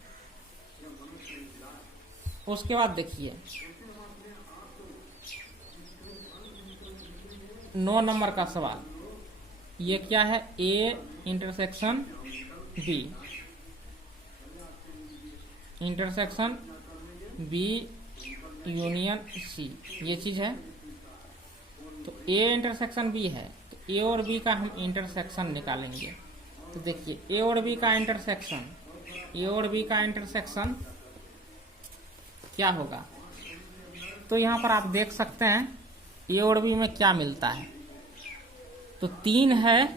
उसके बाद देखिए 9 नंबर का सवाल, ये क्या है, A intersection B, intersection B union C, ये चीज है। तो ए इंटरसेक्शन बी है तो ए और बी का हम इंटरसेक्शन निकालेंगे। तो देखिए ए और बी का इंटरसेक्शन, ए और बी का इंटरसेक्शन क्या होगा, तो यहाँ पर आप देख सकते हैं ए और बी में क्या मिलता है। तो 3 है,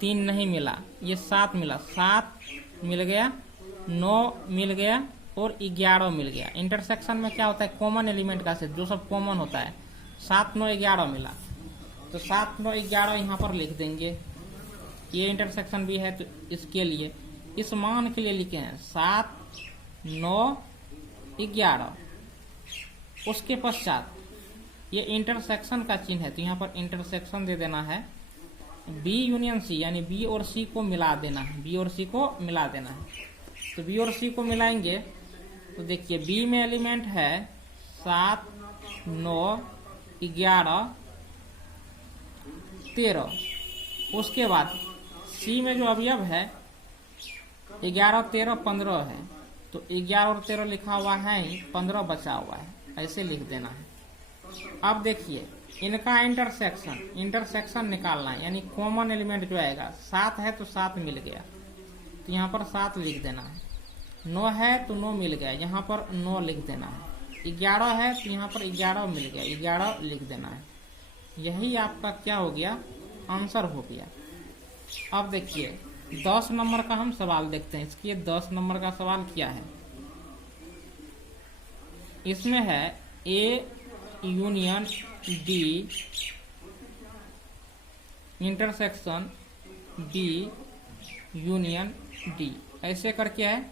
3 नहीं मिला, ये 7 मिला, 7 मिल गया, 9 मिल गया और 11 मिल गया। इंटरसेक्शन में क्या होता है, कॉमन एलिमेंट का सेट, जो सब कॉमन होता है। 7, 9, 11 मिला तो 7, 9, 11 यहाँ पर लिख देंगे। ये इंटरसेक्शन भी है तो इसके लिए, इस मान के लिए लिखे हैं 7, 9, 11। उसके पश्चात ये इंटरसेक्शन का चिन्ह है तो यहाँ पर इंटरसेक्शन दे देना है। बी यूनियन सी यानी बी और सी को मिला देना है, बी और सी को मिला देना है। तो बी और सी को मिलाएंगे तो देखिए बी में एलिमेंट है 7, 9, 11, 13। उसके बाद सी में जो अवयव है 11, 13, 15 है तो 11 और 13 लिखा हुआ है ही, 15 बचा हुआ है, ऐसे लिख देना है। अब देखिए इनका इंटरसेक्शन निकालना है, यानी कॉमन एलिमेंट जो आएगा। 7 है तो 7 मिल गया तो यहाँ पर 7 लिख देना है। 9 है तो 9 मिल गया, यहाँ पर 9 लिख देना है। 11 है तो यहाँ पर 11 मिल गया, 11 लिख देना है। यही आपका क्या हो गया, आंसर हो गया। अब देखिए 10 नंबर का हम सवाल देखते हैं। इसके 10 नंबर का सवाल क्या है, इसमें है A union D intersection B union D, ऐसे करके है।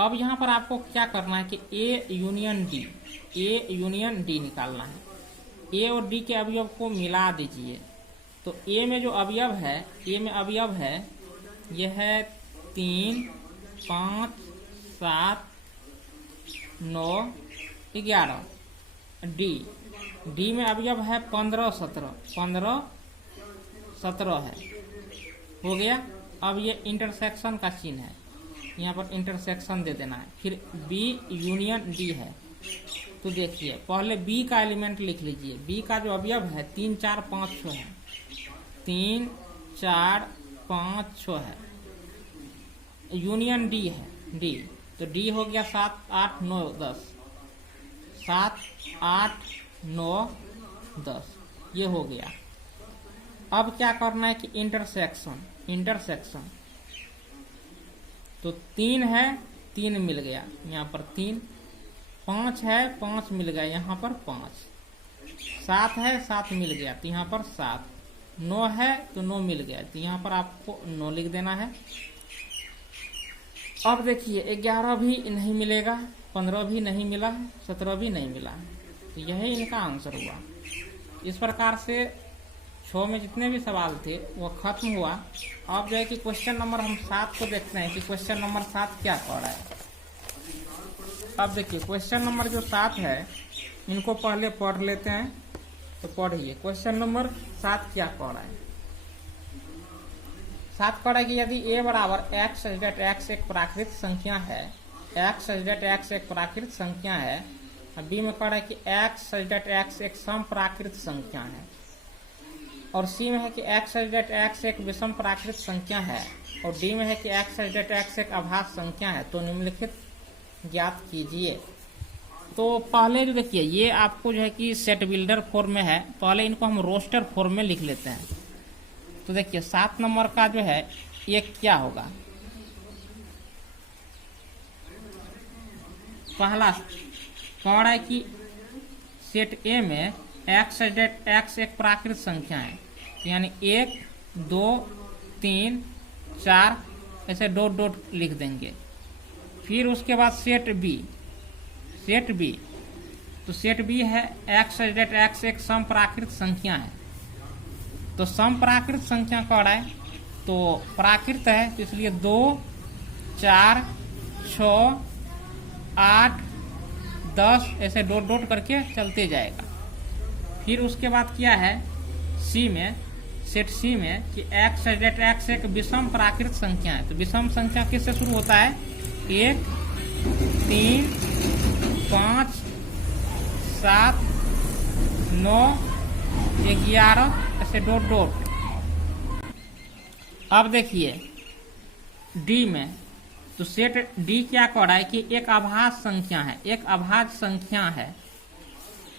अब यहाँ पर आपको क्या करना है कि ए यूनियन डी निकालना है। ए और डी के अवयव को मिला दीजिए। तो ए में जो अवयव है, ए में अवयव है यह है 3, 5, 7, 9, 11। डी में अवयव है 15, 17 है, हो गया। अब ये इंटरसेक्शन का चिन्ह है, यहाँ पर इंटरसेक्शन दे देना है। फिर बी यूनियन डी है तो देखिए पहले बी का एलिमेंट लिख लीजिए। बी का जो अवयव है 3, 4, 5, 6 है, 3, 4, 5, 6 है। यूनियन डी है, डी तो डी हो गया 7, 8, 9, 10, 7, 8, 9, 10, ये हो गया। अब क्या करना है कि इंटरसेक्शन तो 3 है, 3 मिल गया, यहाँ पर 3, 5 है, 5 मिल गया, यहाँ पर 5, 7 है, 7 मिल गया तो यहाँ पर 7, 9 है तो 9 मिल गया तो यहाँ पर आपको 9 लिख देना है। अब देखिए 11 भी नहीं मिलेगा, 15 भी नहीं मिला, 17 भी नहीं मिला, तो यही इनका आंसर हुआ। इस प्रकार से 6 में जितने भी सवाल थे वो खत्म हुआ। अब जो है कि क्वेश्चन नंबर हम 7 को देखते हैं कि क्वेश्चन नंबर 7 क्या कह रहा है। अब देखिए क्वेश्चन नंबर जो 7 है इनको पहले पढ़ लेते हैं। तो पढ़िए क्वेश्चन नंबर 7 क्या कह रहा है। 7 कह रहा है कि यदि a बराबर x सच दैट x एक प्राकृत संख्या है, x सच दैट x एक प्राकृत संख्या है। b में कह रहा है कि x सच दैट x एक सम प्राकृत संख्या है, और c में है कि x सच दैट x एक विषम प्राकृत संख्या है, और d में है कि x सच दैट x एक अभाज्य संख्या है। तो निम्नलिखित ज्ञात कीजिए। तो पहले जो देखिए ये आपको जो है कि सेट बिल्डर फॉर्म में है, पहले इनको हम रोस्टर फॉर्म में लिख लेते हैं। तो देखिए 7 नंबर का जो है ये क्या होगा। पहला कह रहा है कि सेट ए में x डेट x एक प्राकृत संख्या है, यानी 1 2 3 4 ऐसे डॉट डॉट लिख देंगे। फिर उसके बाद सेट बी तो सेट बी है x डेट x एक सम प्राकृत संख्या है। तो सम प्राकृत संख्या कह रहा है तो प्राकृत है, तो इसलिए 2 4 6 8 10 ऐसे डॉट डॉट करके चलते जाएगा। फिर उसके बाद क्या है सी में, सेट सी में कि x डेट x एक विषम प्राकृत संख्या है। तो विषम संख्या किससे शुरू होता है, 1 3 5 7 9 11 ऐसे डॉट डॉट। अब देखिए डी में, तो सेट डी क्या कह रहा है कि एक अभाज्य संख्या है, एक अभाज्य संख्या है।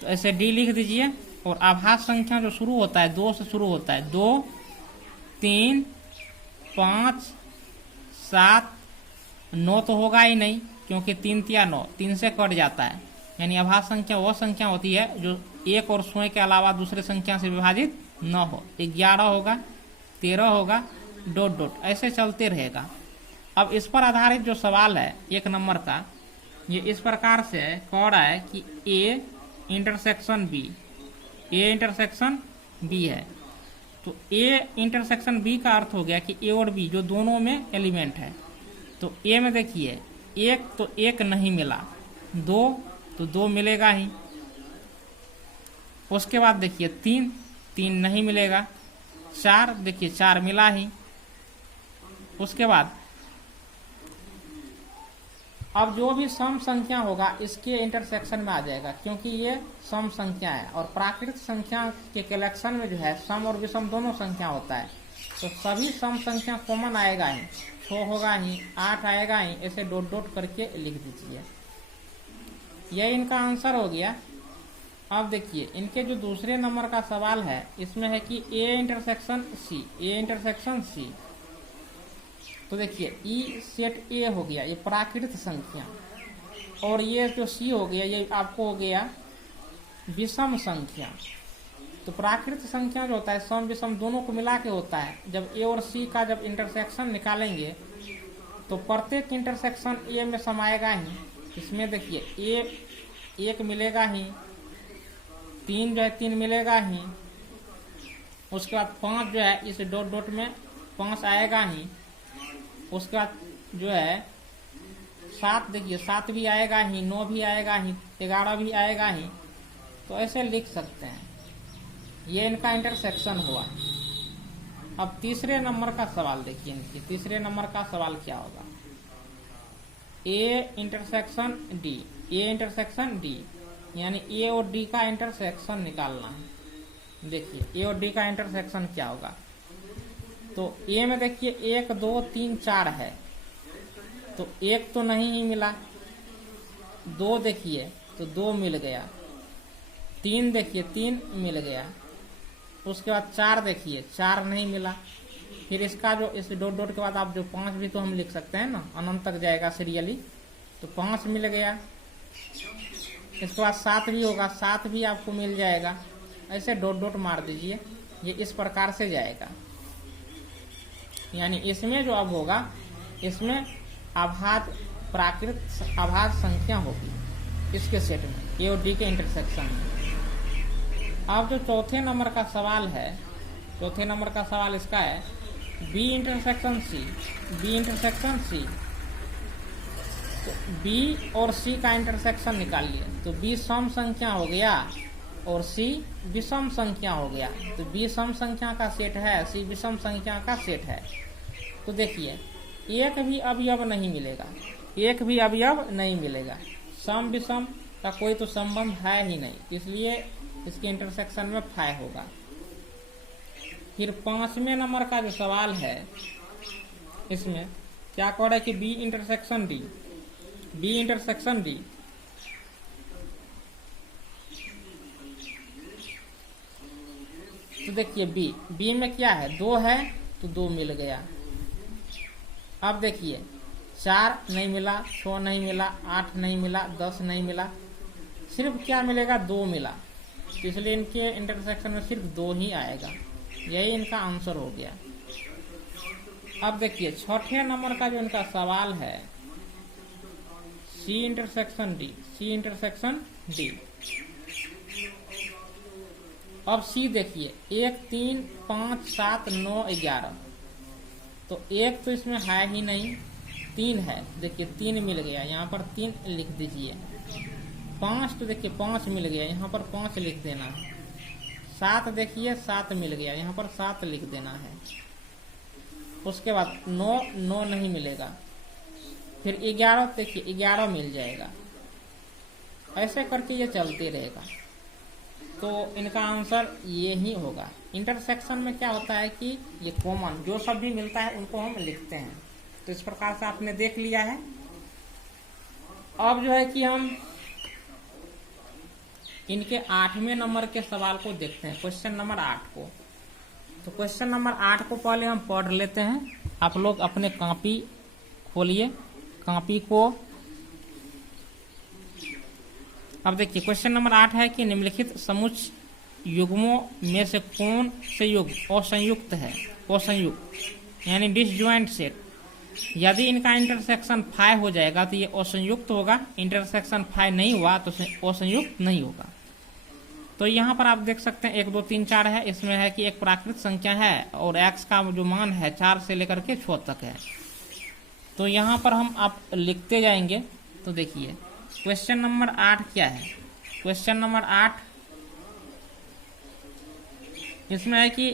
तो ऐसे डी लिख दीजिए। और अभाज्य संख्या जो शुरू होता है 2 से शुरू होता है, 2 3 5 7 9 तो होगा ही नहीं, क्योंकि 3 3 9 3 से कट जाता है। यानी अभाज्य संख्या वह संख्या होती है जो 1 और 100 के अलावा दूसरे संख्या से विभाजित न हो। 11 होगा, 13 होगा, डॉट डॉट ऐसे चलते रहेगा। अब इस पर आधारित जो सवाल है 1 नंबर का, ये इस प्रकार से कह रहा है कि A intersection B, A intersection B है। तो A इंटरसेक्शन B का अर्थ हो गया कि A और B जो दोनों में एलिमेंट है। तो A में देखिए 1 तो 1 नहीं मिला, 2 तो 2 मिलेगा ही। उसके बाद देखिए 3 3 नहीं मिलेगा, 4 देखिए 4 मिला ही। उसके बाद अब जो भी सम संख्या होगा इसके इंटरसेक्शन में आ जाएगा, क्योंकि ये सम संख्या है और प्राकृत संख्या के कलेक्शन में जो है सम और विषम दोनों संख्या होता है। तो सभी सम संख्या कॉमन आएगा ही, 6 होगा ही, 8 आएगा ही, ऐसे डॉट डॉट करके लिख दीजिए। यह इनका आंसर हो गया। अब देखिए इनके जो दूसरे नंबर का सवाल है इसमें है कि A intersection C, A intersection C। तो देखिए ई सेट ए हो गया, ये प्राकृत संख्या, और ये जो सी हो गया ये आपको हो गया विषम संख्या। तो प्राकृत संख्या जो होता है सम विषम दोनों को मिला के होता है। जब ए और सी का जब इंटरसेक्शन निकालेंगे तो प्रत्येक इंटरसेक्शन ए में समाएगा ही। इसमें देखिए ए 1 मिलेगा ही, 3 जो है 3 मिलेगा ही। उसके बाद 5 जो है इस डॉट डॉट में 5 आएगा ही। उसके बाद जो है 7 देखिए 7 भी आएगा ही, 9 भी आएगा ही, 11 भी आएगा ही। तो ऐसे लिख सकते हैं। ये इनका इंटरसेक्शन हुआ। अब तीसरे नंबर का सवाल देखिए, इनकी तीसरे नंबर का सवाल क्या होगा। A intersection D, A intersection D, यानी A और D का इंटरसेक्शन निकालना है। देखिए A और D का इंटरसेक्शन क्या होगा। तो A में देखिए 1 2 3 4 है, तो 1 तो नहीं ही मिला, 2 देखिए तो 2 मिल गया, 3 देखिए 3 मिल गया। उसके बाद 4 देखिए 4 नहीं मिला। फिर इसका जो इस डॉट डॉट के बाद आप जो 5 भी तो हम लिख सकते हैं ना, अनंत तक जाएगा सीरियली। तो 5 मिल गया। इसके बाद 7 भी होगा, 7 भी आपको मिल जाएगा। ऐसे डॉट डॉट मार दीजिए, ये इस प्रकार से जाएगा। यानी इसमें जो अब होगा इसमें अभाज्य प्राकृत अभाज्य संख्या होगी इसके सेट में, ए और डी के इंटरसेक्शन में। अब जो चौथे नंबर का सवाल है चौथे नंबर का सवाल इसका है B intersection C, B intersection C, तो बी और सी का इंटरसेक्शन निकालिए। तो बी सम संख्या हो गया और सी विषम संख्या हो गया। तो बी सम संख्या का सेट है, सी विषम संख्या का सेट है। तो देखिए एक भी अवयव नहीं मिलेगा, एक भी अवयव नहीं मिलेगा। सम विषम का कोई तो संबंध है ही नहीं, इसलिए इसके इंटरसेक्शन में फाय होगा। फिर 5वें नंबर का जो सवाल है इसमें क्या कह रहा है कि B intersection D, B intersection D. तो देखिए बी में क्या है, 2 है तो 2 मिल गया। अब देखिए 4 नहीं मिला, 6 नहीं मिला, 8 नहीं मिला, 10 नहीं मिला, सिर्फ क्या मिलेगा, 2 मिला। तो इसलिए इनके इंटरसेक्शन में सिर्फ 2 ही आएगा, यही इनका आंसर हो गया। अब देखिए 6ठे नंबर का जो इनका सवाल है C intersection D, C intersection D. अब सी देखिए 1 3 5 7 9 11, तो 1 तो इसमें है ही नहीं, 3 है, देखिए 3 मिल गया, यहाँ पर 3 लिख दीजिए। 5 तो देखिए 5 मिल गया, यहाँ पर 5 लिख देना है। 7 देखिए 7 मिल गया, यहाँ पर 7 लिख देना है। उसके बाद 9 नहीं मिलेगा, फिर 11 देखिए 11 मिल जाएगा। ऐसे करके ये चलते रहेगा। तो इनका आंसर ये ही होगा। इंटरसेक्शन में क्या होता है कि ये कॉमन जो सब भी मिलता है उनको हम लिखते हैं। तो इस प्रकार से आपने देख लिया है। अब जो है कि हम इनके 8वें नंबर के सवाल को देखते हैं, क्वेश्चन नंबर 8 को। तो क्वेश्चन नंबर 8 को पहले हम पढ़ लेते हैं। आप लोग अपने कॉपी खोलिए, कॉपी को। अब देखिए क्वेश्चन नंबर 8 है कि निम्नलिखित समुच्चय युग्मों में से कौन से युग्म असंयुक्त है, असंयुक्त यानी डिसजॉइंट सेट। यदि इनका इंटरसेक्शन फाई हो जाएगा तो ये असंयुक्त होगा, इंटरसेक्शन फाई नहीं हुआ तो असंयुक्त नहीं होगा। तो यहाँ पर आप देख सकते हैं 1 2 3 4 है, इसमें है कि एक प्राकृत संख्या है और x का जो मान है 4 से लेकर के 6 तक है। तो यहाँ पर हम आप लिखते जाएंगे। तो देखिए क्वेश्चन नंबर 8 क्या है, क्वेश्चन नंबर 8 इसमें है कि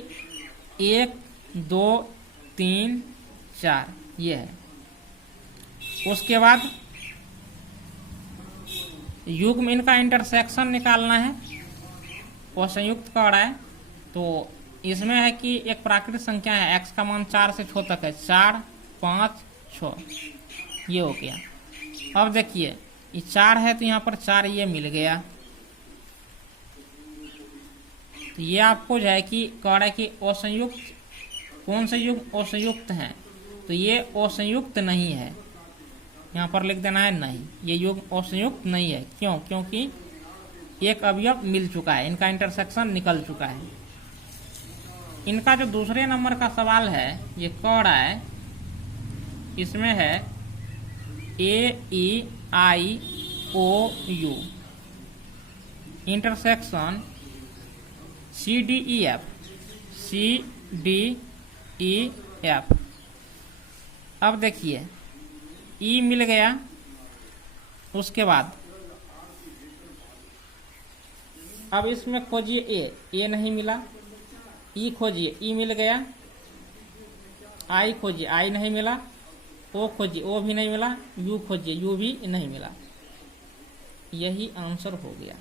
1 2 3 4 ये है। उसके बाद युग्म इनका इंटरसेक्शन निकालना है, वो संयुक्त कर रहा है। तो इसमें है कि एक प्राकृतिक संख्या है, x का मान 4 से 6 तक है, 4 5 6 ये हो गया। अब देखिए ये 4 है तो यहाँ पर 4 ये मिल गया। तो ये आपको जो है कि कह रहा है कि असंयुक्त कौन से युग्म असंयुक्त हैं, तो ये असंयुक्त नहीं है, यहाँ पर लिख देना है नहीं, ये युग्म असंयुक्त नहीं है। क्यों? क्योंकि एक अवयव मिल चुका है, इनका इंटरसेक्शन निकल चुका है। इनका जो दूसरे नंबर का सवाल है ये कह रहा है, इसमें है AEIOU इंटरसेक्शन CDEF, CDEF। अब देखिए E मिल गया, उसके बाद अब इसमें खोजिए A नहीं मिला, E खोजिए E मिल गया, I खोजिए I नहीं मिला, O खोजिए O भी नहीं मिला, U खोजिए U भी नहीं मिला। यही आंसर हो गया।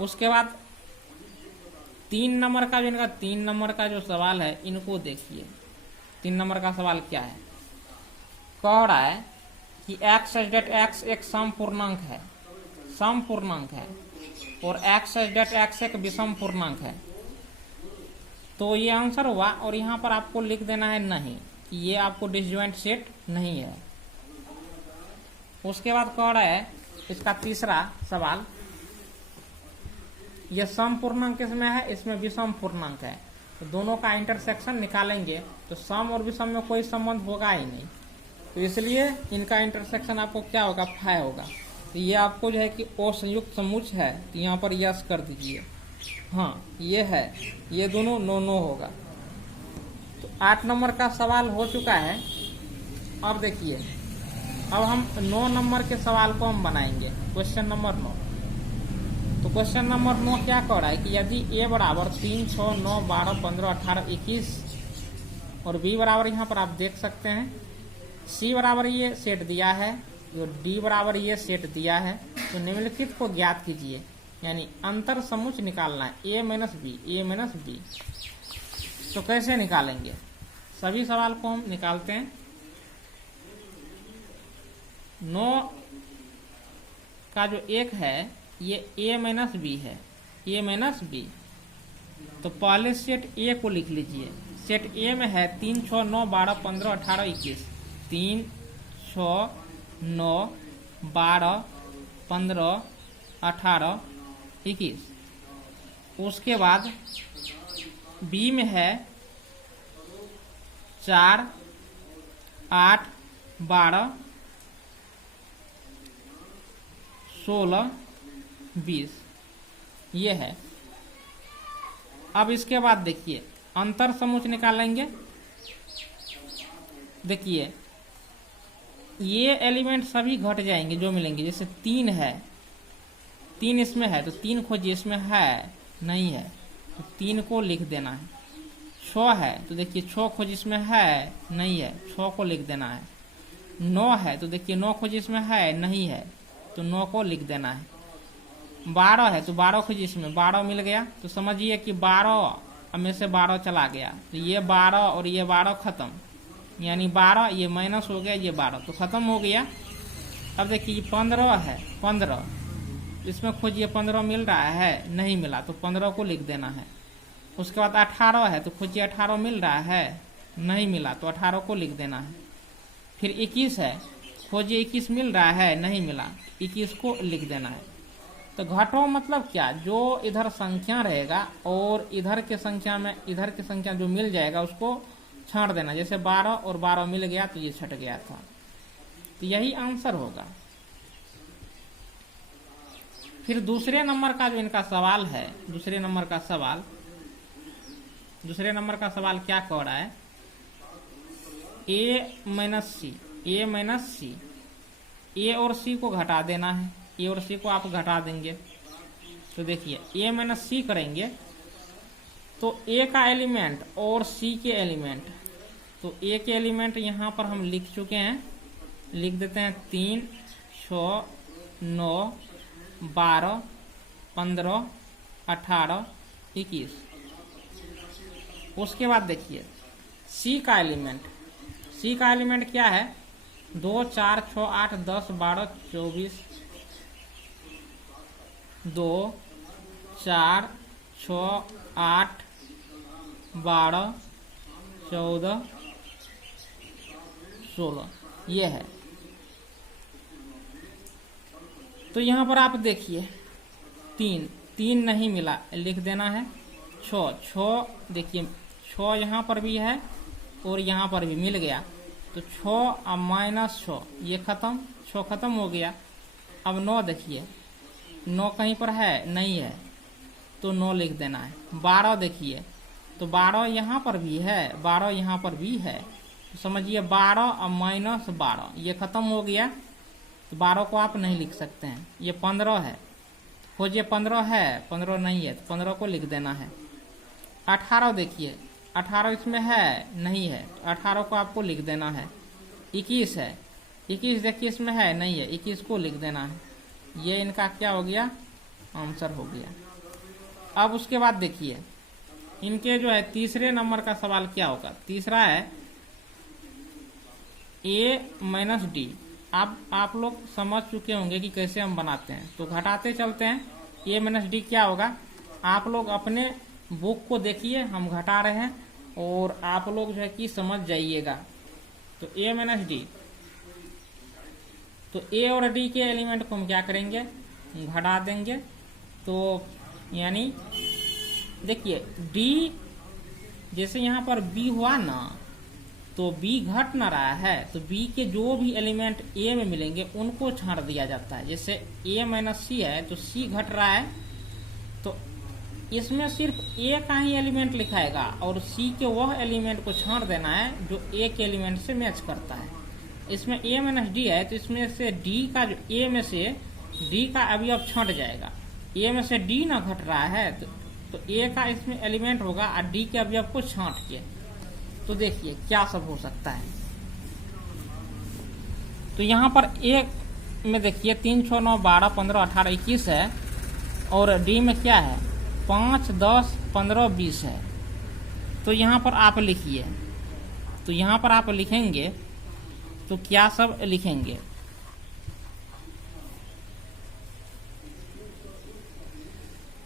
उसके बाद 3 नंबर का जो इनका 3 नंबर का जो सवाल है इनको देखिए। 3 नंबर का सवाल क्या है, कह रहा है कि x डेट x एक सम पूर्णांक है, सम पूर्णांक है, और x डेट x एक विषम पूर्णांक है। तो ये आंसर हुआ। और यहाँ पर आपको लिख देना है नहीं, कि ये आपको डिसजॉइंट सेट नहीं है। उसके बाद कह रहा है इसका तीसरा सवाल, ये सम पूर्णांक इसमें है, इसमें विषम पूर्णांक है। तो दोनों का इंटरसेक्शन निकालेंगे तो सम और विषम में कोई संबंध होगा ही नहीं। तो इसलिए इनका इंटरसेक्शन आपको क्या होगा, फाई होगा। तो ये आपको जो है कि असंयुक्त समुच्चय है, तो यहाँ पर यस कर दीजिए। हाँ ये है, ये दोनों 9 होगा। तो 8 नंबर का सवाल हो चुका है। अब देखिए, अब हम 9 नंबर के सवाल को हम बनाएंगे, क्वेश्चन नंबर 9। तो क्वेश्चन नंबर 9 क्या कह रहा है कि यदि a बराबर 3, 6, 9, 12, 15, 18, 21 और b बराबर यहाँ पर आप देख सकते हैं, c बराबर ये सेट दिया है, जो d बराबर ये सेट दिया है, तो निम्नलिखित को ज्ञात कीजिए। यानी अंतर समुच्च निकालना है, a माइनस b। तो कैसे निकालेंगे? सभी सवाल को हम निकालते हैं। 9 का जो 1 है ये a माइनस बी है, a माइनस बी। तो पहले सेट a को लिख लीजिए। सेट a में है 3, 6, 9, 12, 15, 18, 21। 3, 6, 9, 12, 15, 18, 21। उसके बाद b में है 4, 8, 12, 16, 20 ये है। अब इसके बाद देखिए अंतर समुच्च निकालेंगे। देखिए ये एलिमेंट सभी घट जाएंगे जो मिलेंगे। जैसे 3 है, 3 इसमें है तो 3 खोजिए, इसमें है नहीं है तो 3 को लिख देना है। 6 है तो देखिए 6 खोजिए, इसमें है नहीं है 6 को लिख देना है। 9 है तो देखिए 9 खोजिए, इसमें है नहीं है तो 9 को लिख देना है। 12 है तो 12 खोजिए, इसमें 12 मिल गया तो समझिए कि 12 में से 12 चला गया तो ये 12 और ये 12 खत्म, यानी 12 ये माइनस हो गया, ये 12 तो खत्म हो गया। अब देखिए 15 है, 15 इसमें खोजिए, 15 मिल रहा है नहीं मिला तो 15 को लिख देना है। उसके बाद 18 है तो खोजिए, 18 मिल रहा है नहीं मिला तो 18 को लिख देना है। फिर 21 है, खोजिए 21 मिल रहा है नहीं मिला 21 को लिख देना है। तो घटो मतलब क्या, जो इधर संख्या रहेगा और इधर के संख्या में इधर की संख्या जो मिल जाएगा उसको छांट देना। जैसे 12 और 12 मिल गया तो ये छट गया था, तो यही आंसर होगा। फिर दूसरे नंबर का जो इनका सवाल है, दूसरे नंबर का सवाल क्या कह रहा है, a माइनस सी, a और c को घटा देना है। a और c को आप घटा देंगे तो देखिए a माइनस सी करेंगे तो a का एलिमेंट और c के एलिमेंट, तो a के एलिमेंट यहाँ पर हम लिख चुके हैं, लिख देते हैं 3, 6, 9, 12, 15, 18, 21। उसके बाद देखिए c का एलिमेंट क्या है, 2, 4, 6, 8, 10, 12, 24, 2, 4, 6, 8, 12, 14, 16 ये है। तो यहाँ पर आप देखिए 3 नहीं मिला, लिख देना है 6 देखिए 6 यहाँ पर भी है और यहाँ पर भी मिल गया तो 6 और माइनस 6 ये खत्म, 6 खत्म हो गया। अब 9 देखिए 9 कहीं पर है नहीं है तो 9 लिख देना है। 12 देखिए तो 12 यहाँ पर भी है, 12 यहाँ पर भी है तो समझिए 12 और माइनस 12 ये खत्म हो गया तो 12 को आप नहीं लिख सकते हैं। ये 15 है, खोजिए 15 है, 15 नहीं है तो 15 को लिख देना है। 18 देखिए 18 इसमें है नहीं है तो 18 को आपको लिख देना है। 21 है, 21 देखिए इसमें है नहीं है 21 को लिख देना है। ये इनका क्या हो गया, आंसर हो गया। अब उसके बाद देखिए इनके जो है तीसरे नंबर का सवाल क्या होगा। तीसरा है a माइनस डी। आप लोग समझ चुके होंगे कि कैसे हम बनाते हैं, तो घटाते चलते हैं। a माइनस डी क्या होगा, आप लोग अपने बुक को देखिए, हम घटा रहे हैं और आप लोग जो है कि समझ जाइएगा। तो a माइनस डी, तो a और d के एलिमेंट को हम क्या करेंगे, घटा देंगे। तो यानी देखिए d जैसे यहाँ पर b हुआ ना तो b घट ना रहा है तो b के जो भी एलिमेंट a में मिलेंगे उनको छांट दिया जाता है। जैसे a माइनस सी है तो c घट रहा है तो इसमें सिर्फ ए का ही एलिमेंट लिखाएगा और सी के वह एलिमेंट को छोड़ देना है जो ए के एलिमेंट से मैच करता है। इसमें ए माइनस डी है तो इसमें से डी का जो ए में से डी का अवयव छंट जाएगा। ए में से डी ना घट रहा है तो ए का इसमें एलिमेंट होगा और डी के अवयव को छांट के। तो देखिए क्या सब हो सकता है। तो यहाँ पर ए में देखिए 3, 6, 9, 12, 15, 18, 21 है और डी में क्या है 5, 10, 15, 20 है। तो यहाँ पर आप लिखिए। तो यहाँ पर आप लिखेंगे तो क्या सब लिखेंगे।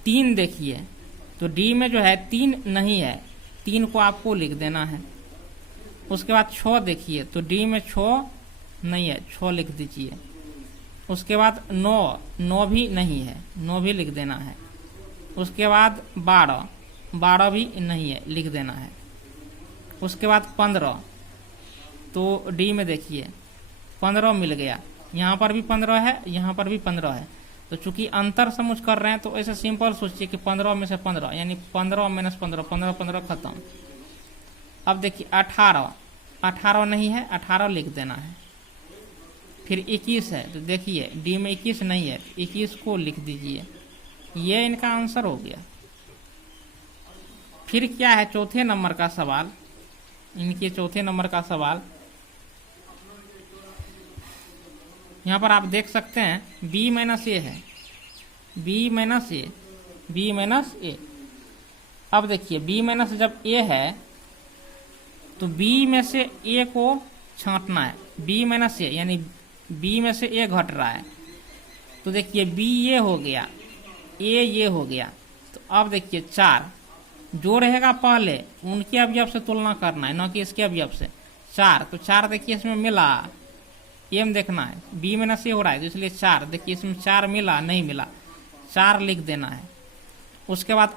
तीन देखिए तो डी में जो है 3 नहीं है, 3 को आपको लिख देना है। उसके बाद 6 देखिए तो डी में 6 नहीं है, 6 लिख दीजिए। उसके बाद 9 भी नहीं है, 9 भी लिख देना है। उसके बाद 12 भी नहीं है, लिख देना है। उसके बाद 15 तो डी में देखिए 15 मिल गया, यहाँ पर भी 15 है, यहाँ पर भी 15 है। तो चूंकि अंतर समझ कर रहे हैं तो ऐसे सिंपल सोचिए कि 15 में से 15 यानी 15 माइनस 15, 15, 15 खत्म। अब देखिए 18 नहीं है, 18 लिख देना है। फिर 21 है तो देखिए डी में 21 नहीं है, 21 को लिख दीजिए। ये इनका आंसर हो गया। फिर क्या है चौथे नंबर का सवाल, इनके चौथे नंबर का सवाल यहाँ पर आप देख सकते हैं b माइनस ए है, b माइनस ए। अब देखिए b माइनस जब a है तो b में से a को छांटना है। b माइनस ए यानी b में से a घट रहा है तो देखिए b ये हो गया, a ये हो गया। तो अब देखिए 4 जो रहेगा पहले उनके अवयव से तुलना करना है, न कि इसके अवयव से। 4 तो 4 देखिए इसमें मिला, एम देखना है, b माइनस ए हो रहा है तो इसलिए 4 देखिए इसमें 4 मिला नहीं मिला, 4 लिख देना है। उसके बाद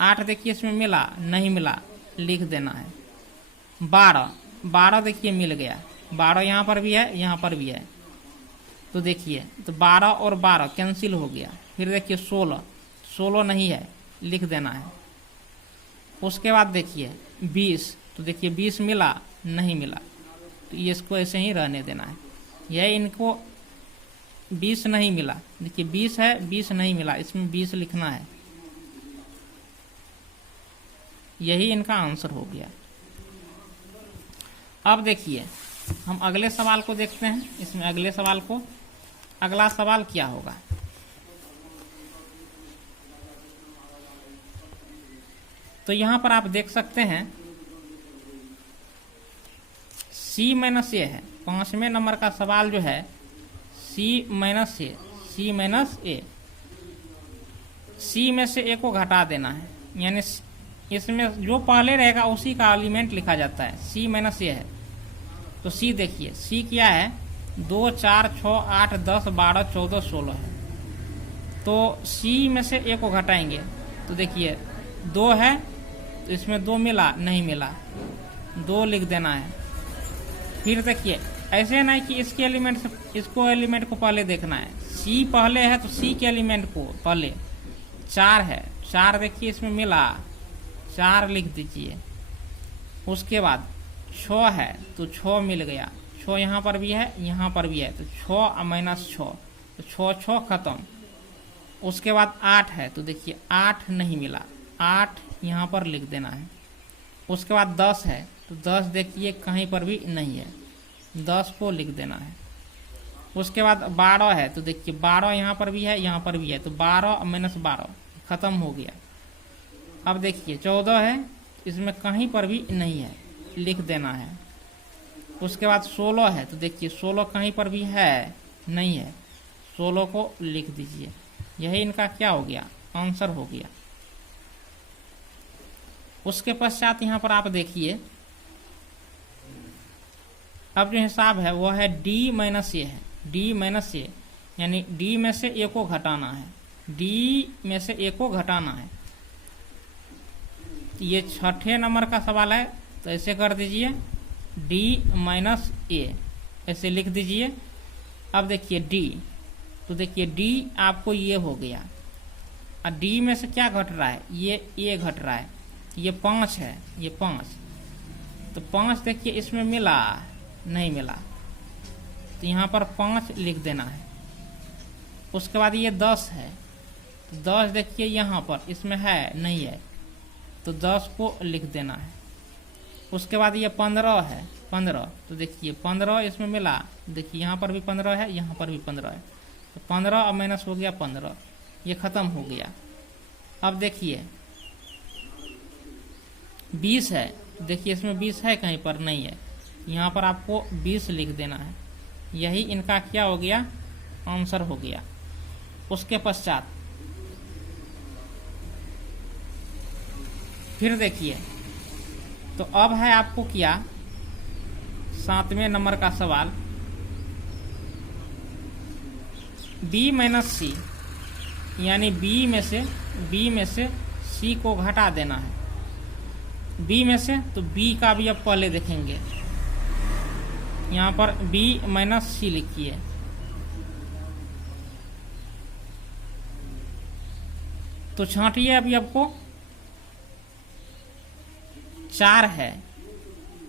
8 देखिए इसमें मिला नहीं मिला, लिख देना है। 12 देखिए मिल गया, 12 यहाँ पर भी है यहाँ पर भी है तो देखिए तो 12 और 12 कैंसिल हो गया। फिर देखिए 16 नहीं है, लिख देना है। उसके बाद देखिए 20 तो देखिए 20 मिला नहीं मिला तो ये इसको ऐसे ही रहने देना है। यह इनको 20 नहीं मिला, देखिए 20 है 20 नहीं मिला, इसमें 20 लिखना है। यही इनका आंसर हो गया। अब देखिए हम अगले सवाल को देखते हैं। इसमें अगला सवाल क्या होगा। तो यहां पर आप देख सकते हैं c माइनस ए है। 5वें नंबर का सवाल जो है c माइनस ए, c में से a को घटा देना है, यानी इसमें जो पहले रहेगा उसी का एलिमेंट लिखा जाता है। c माइनस ए है तो c देखिए c क्या है 2, 4, 6, 8, 10, 12, 14, 16 है। तो c में से a को घटाएंगे तो देखिए 2 है तो इसमें 2 मिला नहीं मिला, 2 लिख देना है। फिर देखिए ऐसे नहीं कि इसके एलिमेंट से इसको एलिमेंट को पहले देखना है। c पहले है तो c के एलिमेंट को पहले। 4 है, 4 देखिए इसमें मिला, 4 लिख दीजिए। उसके बाद 6 है तो 6 मिल गया, 6 यहाँ पर भी है यहाँ पर भी है तो 6 माइनस 6 तो 6 खत्म। उसके बाद 8 है तो देखिए 8 नहीं मिला, 8 यहाँ पर लिख देना है। उसके बाद 10 है तो 10 देखिए कहीं पर भी नहीं है, 10 को लिख देना है। उसके बाद 12 है तो देखिए 12 यहाँ पर भी है यहाँ पर भी है तो 12 माइनस 12 खत्म हो गया। अब देखिए 14 है, इसमें कहीं पर भी नहीं है, लिख देना है। उसके बाद 16 है तो देखिए 16 कहीं पर भी है नहीं है, 16 को लिख दीजिए। यही इनका क्या हो गया, आंसर हो गया। उसके पश्चात यहाँ पर आप देखिए अब जो हिसाब है वो है d माइनस ए है, d माइनस ए यानी d में से a को घटाना है, d में से a को घटाना है। ये 6ठे नंबर का सवाल है तो ऐसे कर दीजिए d माइनस ए ऐसे लिख दीजिए। अब देखिए d तो देखिए d आपको ये हो गया। और डी में से क्या घट रहा है, ये ए घट रहा है, ये 5 है, ये 5, तो 5 देखिए इसमें मिला नहीं मिला, तो यहाँ पर 5 लिख देना है। उसके बाद ये 10 है, तो 10 देखिए यहाँ पर इसमें है नहीं है, तो 10 को लिख देना है। उसके बाद ये 15 है, 15, तो देखिए 15 इसमें मिला, देखिए यहाँ पर भी 15 है, यहाँ पर भी 15 है, तो 15 और माइनस हो गया 15, ये खत्म हो गया। अब देखिए 20 है, देखिए इसमें 20 है कहीं पर नहीं है, यहाँ पर आपको 20 लिख देना है। यही इनका क्या हो गया, आंसर हो गया। उसके पश्चात फिर देखिए, तो अब है आपको क्या 7वें नंबर का सवाल, b माइनस सी, यानी b में से c को घटा देना है। b में से तो b का भी अब पहले देखेंगे, यहाँ पर b माइनस सी लिखिए। तो छांटिए अभी, आपको 4 है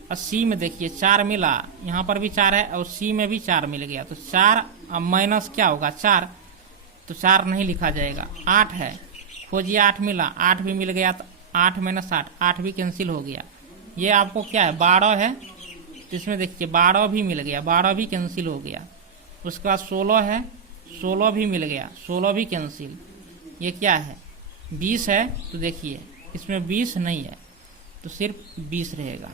और सी में देखिए 4 मिला, यहाँ पर भी 4 है और सी में भी 4 मिल गया, तो 4 अब माइनस क्या होगा 4, तो 4 नहीं लिखा जाएगा। 8 है, खोजिए 8 मिला, 8 भी मिल गया, तो 8 माइनस 8, 8 भी कैंसिल हो गया। ये आपको क्या है 12 है, तो इसमें देखिए 12 भी मिल गया, 12 भी कैंसिल हो गया। उसके बाद 16 है, 16 भी मिल गया, 16 भी कैंसिल। ये क्या है 20 है, तो देखिए इसमें 20 नहीं है, तो सिर्फ 20 रहेगा।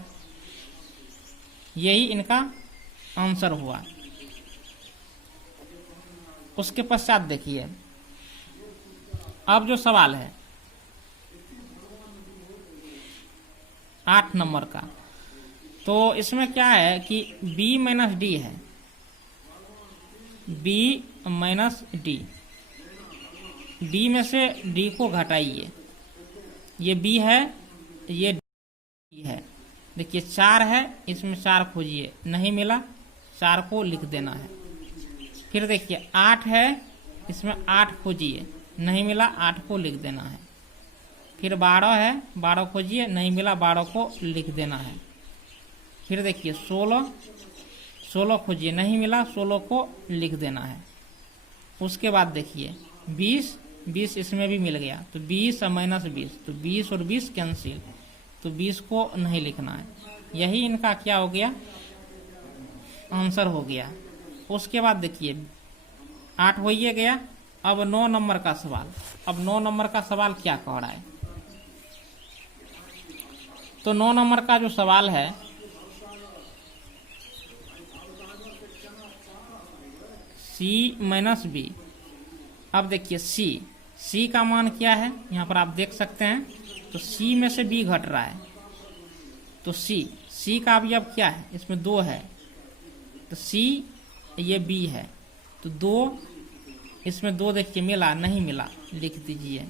यही इनका आंसर हुआ। उसके पश्चात देखिए, अब जो सवाल है 8 नंबर का, तो इसमें क्या है कि b माइनस डी है, b माइनस डी, d में से d को घटाइए। ये b है, ये d है, देखिए 4 है, इसमें 4 खोजिए, नहीं मिला, 4 को लिख देना है। फिर देखिए 8 है, इसमें 8 खोजिए, नहीं मिला, 8 को लिख देना है। फिर 12 है, 12 खोजिए, नहीं मिला, 12 को लिख देना है। फिर देखिए 16 खोजिए, नहीं मिला, 16 को लिख देना है। उसके बाद देखिए 20 इसमें भी मिल गया, तो 20 और माइनस 20, तो 20 और 20 कैंसिल, तो 20 को नहीं लिखना है। यही इनका क्या हो गया, आंसर हो गया। उसके बाद देखिए 8 हो ही गया। अब 9 नंबर का सवाल, अब 9 नंबर का सवाल क्या कह रहा है, तो 9 नंबर का जो सवाल है, c माइनस बी। अब देखिए c का मान क्या है, यहाँ पर आप देख सकते हैं, तो c में से b घट रहा है, तो c का भी अब क्या है, इसमें 2 है, तो c ये b है, तो 2, इसमें 2 देखिए मिला नहीं मिला, लिख दीजिए।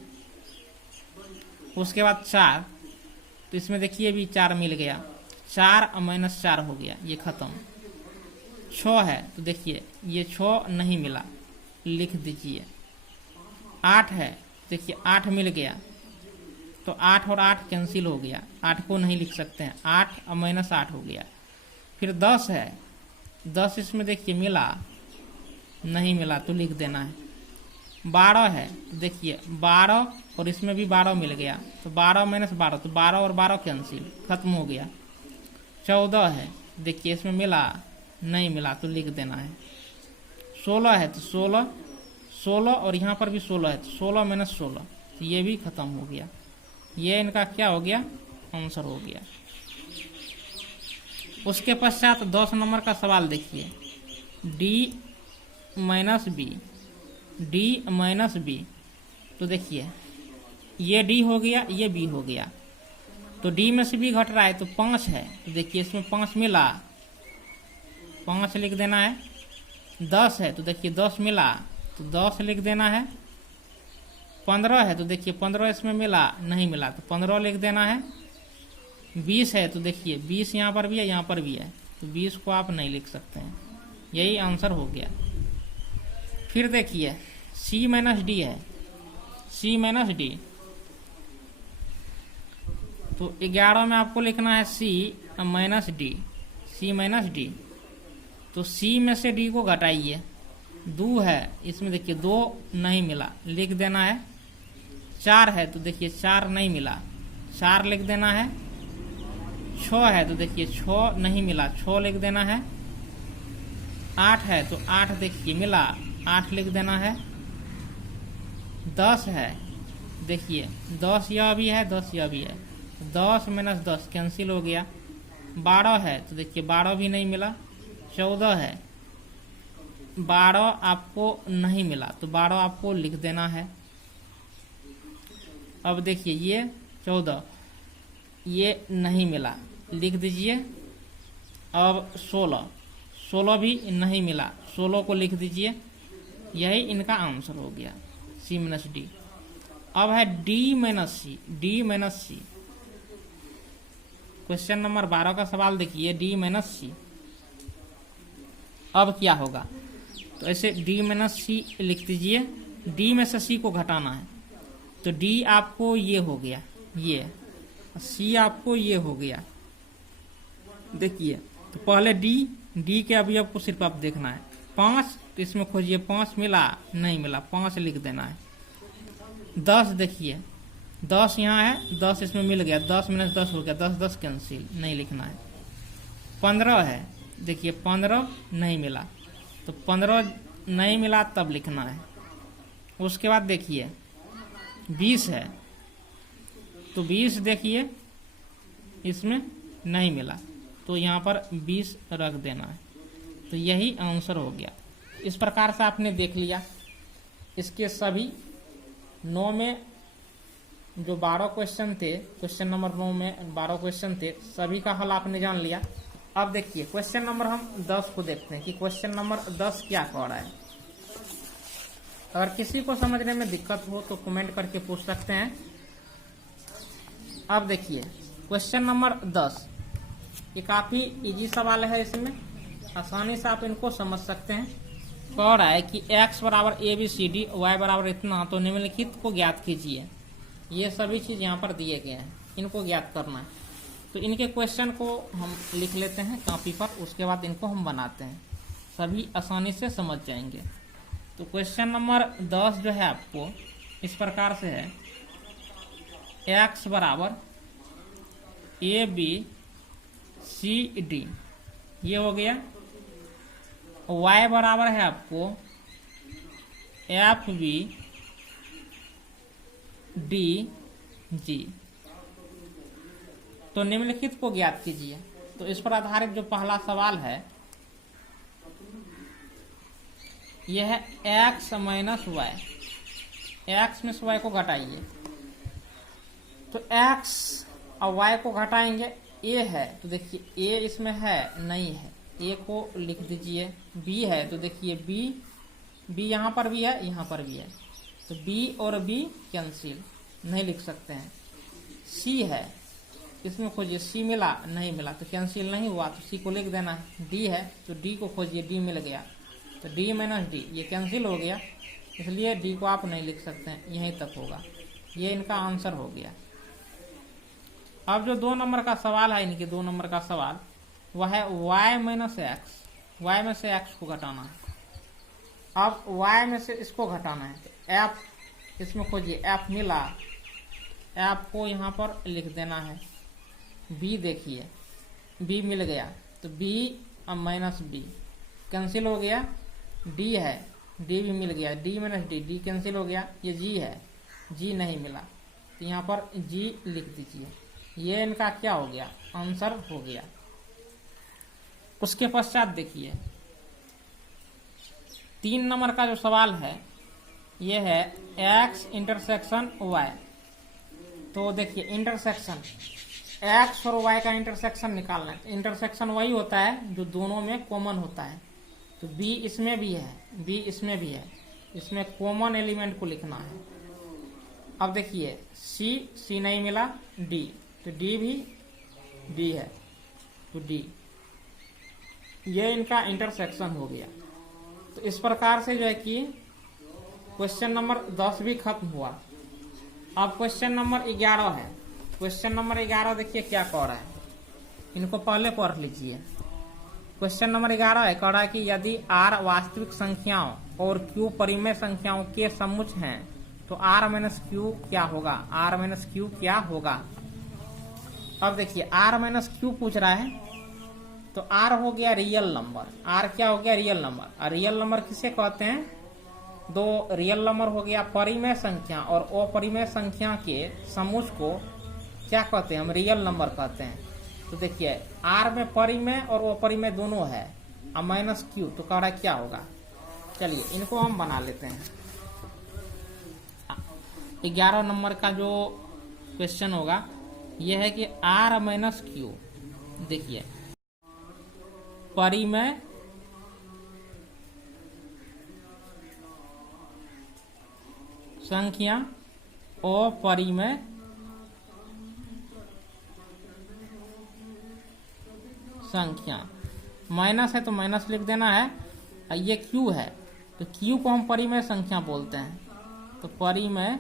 उसके बाद 4, तो इसमें देखिए भी 4 मिल गया, 4 और माइनस 4 हो गया, ये खत्म। 6 है, तो देखिए ये 6 नहीं मिला, लिख दीजिए। 8 है, देखिए 8 मिल गया, तो 8 और 8 कैंसिल हो गया, 8 को नहीं लिख सकते हैं, 8 और माइनस 8 हो गया। फिर 10 है, 10 इसमें देखिए मिला नहीं मिला, तो लिख देना है। 12 है, तो देखिए 12 और इसमें भी 12 मिल गया, तो 12 माइनस 12, तो 12 और 12 कैंसिल, खत्म हो गया। 14 है, देखिए इसमें मिला नहीं मिला, तो लिख देना है। 16 है, तो 16 और यहाँ पर भी 16 है, तो 16 माइनस 16, तो ये भी खत्म हो गया। ये इनका क्या हो गया, आंसर हो गया। उसके पश्चात 10 नंबर का सवाल देखिए, d माइनस बी, तो देखिए ये d हो गया, ये b हो गया, तो d में से b घट रहा है, तो 5 है, तो देखिए इसमें 5 मिला, 5 लिख देना है। 10 है, तो देखिए 10 मिला, तो 10 लिख देना है। 15 है, तो देखिए 15 इसमें मिला नहीं मिला, तो 15 लिख देना है। 20 है, तो देखिए 20 यहाँ पर भी है, यहाँ पर भी है, तो 20 को आप नहीं लिख सकते हैं। यही आंसर हो गया। फिर देखिए c माइनस डी है, सी माइनस डी। तो 11 में आपको लिखना है सी माइनस डी, सी माइनस डी। तो सी में से डी को घटाइए, 2 है इसमें, देखिए 2 नहीं मिला, लिख देना है। 4 है तो देखिए 4 नहीं मिला, 4 लिख देना है। 6 है तो देखिए 6 नहीं मिला, 6 लिख देना है। 8 है तो 8 देखिए मिला, 8 लिख देना है। 10 है, देखिए 10 यह भी है, 10 यह भी है, 10 माइनस 10 कैंसिल हो गया। 12 है तो देखिए 12 भी नहीं मिला। 14 है, 12 आपको नहीं मिला तो 12 आपको लिख देना है। अब देखिए ये 14 ये नहीं मिला, लिख दीजिए। अब 16 भी नहीं मिला, 16 को लिख दीजिए। यही इनका आंसर हो गया, सी माइनस डी। अब है डी माइनस सी, डी माइनस सी। क्वेश्चन नंबर 12 का सवाल देखिए, डी माइनस सी। अब क्या होगा, तो ऐसे डी माइनस सी लिख दीजिए। डी में से सी को घटाना है, तो डी आपको ये हो गया, ये सी आपको ये हो गया। देखिए तो पहले डी के अवयव को सिर्फ आप देखना है। 5 तो इसमें खोजिए, 5 मिला नहीं मिला, 5 लिख देना है। 10 देखिए 10 यहाँ है, 10 इसमें मिल गया, 10 माइनस 10 हो गया, 10 10 कैंसिल, नहीं लिखना है। 15 है, देखिए 15 नहीं मिला, तो 15 नहीं मिला तब लिखना है। उसके बाद देखिए 20 है, तो 20 देखिए इसमें नहीं मिला, तो यहाँ पर 20 रख देना है। तो यही आंसर हो गया। इस प्रकार से आपने देख लिया इसके सभी 9 में जो 12 क्वेश्चन थे, क्वेश्चन नंबर 9 में 12 क्वेश्चन थे, सभी का हल आपने जान लिया। अब देखिए क्वेश्चन नंबर हम 10 को देखते हैं कि क्वेश्चन नंबर 10 क्या कह रहा है। अगर किसी को समझने में दिक्कत हो तो कमेंट करके पूछ सकते हैं। अब देखिए क्वेश्चन नंबर 10, ये काफी इजी सवाल है, इसमें आसानी से आप इनको समझ सकते हैं। कह रहा है कि x बराबर ABCD, y बराबर इतना, तो निम्नलिखित को ज्ञात कीजिए। ये सभी चीज यहाँ पर दिए गए हैं, इनको ज्ञात करना है। तो इनके क्वेश्चन को हम लिख लेते हैं कॉपी पर, उसके बाद इनको हम बनाते हैं, सभी आसानी से समझ जाएंगे। तो क्वेश्चन नंबर 10 जो है आपको इस प्रकार से है, x बराबर ABCD ये हो गया। y बराबर है आपको FBDG। तो निम्नलिखित को ज्ञात कीजिए। तो इस पर आधारित जो पहला सवाल है यह है x माइनस y, x में से y को घटाइए। तो x और y को घटाएंगे, a है तो देखिए a इसमें है नहीं है, a को लिख दीजिए। b है तो देखिए b यहाँ पर भी है, यहाँ पर भी है, तो b और b कैंसिल, नहीं लिख सकते हैं। c है, इसमें खोजिए, c मिला नहीं मिला तो कैंसिल नहीं हुआ, तो c को लिख देना है। d है तो d को खोजिए, d मिल गया, तो d माइनस d ये कैंसिल हो गया, इसलिए d को आप नहीं लिख सकते हैं, यहीं तक होगा। ये इनका आंसर हो गया। अब जो 2 नंबर का सवाल है, इनके 2 नंबर का सवाल वह है y माइनस एक्स, y में से x को घटाना है। अब y में से इसको घटाना है, तो f इसमें खोजिए, f मिला, f को यहाँ पर लिख देना है। b देखिए b मिल गया, तो b अब माइनस b कैंसिल हो गया। d है, d भी मिल गया, d minus d, d cancel हो गया। ये g है, g नहीं मिला, तो यहाँ पर g लिख दीजिए। ये इनका क्या हो गया, आंसर हो गया। उसके पश्चात देखिए 3 नंबर का जो सवाल है ये है x इंटरसेक्शन y। तो देखिए इंटरसेक्शन x और y का इंटरसेक्शन निकालना है। इंटरसेक्शन वही होता है जो दोनों में कॉमन होता है। तो b इसमें भी है, b इसमें भी है, इसमें कॉमन एलिमेंट को लिखना है। अब देखिए c नहीं मिला, d तो d भी d है, तो d ये इनका इंटरसेक्शन हो गया। तो इस प्रकार से जो है कि क्वेश्चन नंबर 10 भी खत्म हुआ। अब क्वेश्चन नंबर 11 है। क्वेश्चन नंबर 11 देखिए क्या कह रहा है, इनको पहले पढ़ लीजिए। क्वेश्चन नंबर 11 है, कह रहा है कि यदि r वास्तविक संख्याओं और q परिमेय संख्याओं के समुच्चय हैं तो r माइनस क्यू क्या होगा, r माइनस क्यू क्या होगा। अब देखिए r माइनस क्यू पूछ रहा है, तो r हो गया रियल नंबर, r क्या हो गया रियल नंबर। और रियल नंबर किसे कहते हैं, दो रियल नंबर हो गया परिमेय संख्या और अपरिमेय संख्या के समूह को क्या कहते हैं, हम रियल नंबर कहते हैं। तो देखिए r में परिमेय और अपरिमेय दोनों है, अब माइनस क्यू, तो कह रहा है क्या होगा। चलिए इनको हम बना लेते हैं। 11 नंबर का जो क्वेश्चन होगा यह है कि r माइनस क्यू, देखिए परिमेय संख्या अपरिमेय संख्या, माइनस है तो माइनस लिख देना है, और ये क्यू है तो क्यू को हम परिमेय संख्या बोलते हैं, तो परिमेय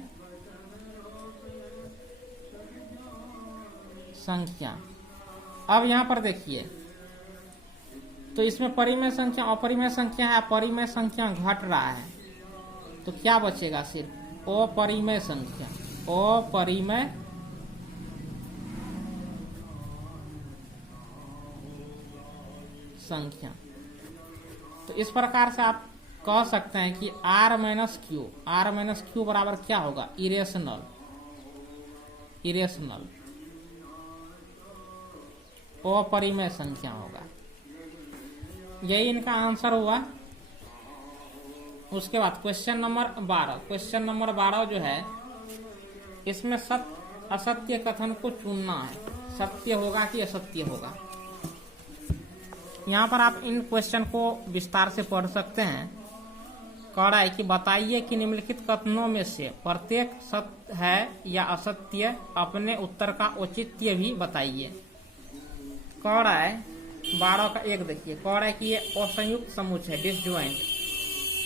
संख्या। अब यहां पर देखिए, तो इसमें परिमेय संख्या अपरिमेय संख्या है, परिमेय संख्या घट रहा है, तो क्या बचेगा, सिर्फ अपरिमेय संख्या, अपरिमेय संख्या। तो इस प्रकार से आप कह सकते हैं कि r minus Q, r minus Q बराबर क्या होगा, इरेशनल, इरेशनल अपरिमेय संख्या होगा। यही इनका आंसर हुआ। उसके बाद क्वेश्चन नंबर 12, क्वेश्चन नंबर 12 जो है इसमें सत्य असत्य कथन को चुनना है, सत्य होगा कि असत्य होगा। यहाँ पर आप इन क्वेश्चन को विस्तार से पढ़ सकते हैं। कह रहा है कि बताइए कि निम्नलिखित कथनों में से प्रत्येक सत्य है या असत्य, अपने उत्तर का औचित्य भी बताइए। कह रहा है 12 का 1 देखिए, कह रहा है कि ये असंयुक्त समुच्चय है, डिसजॉइंट।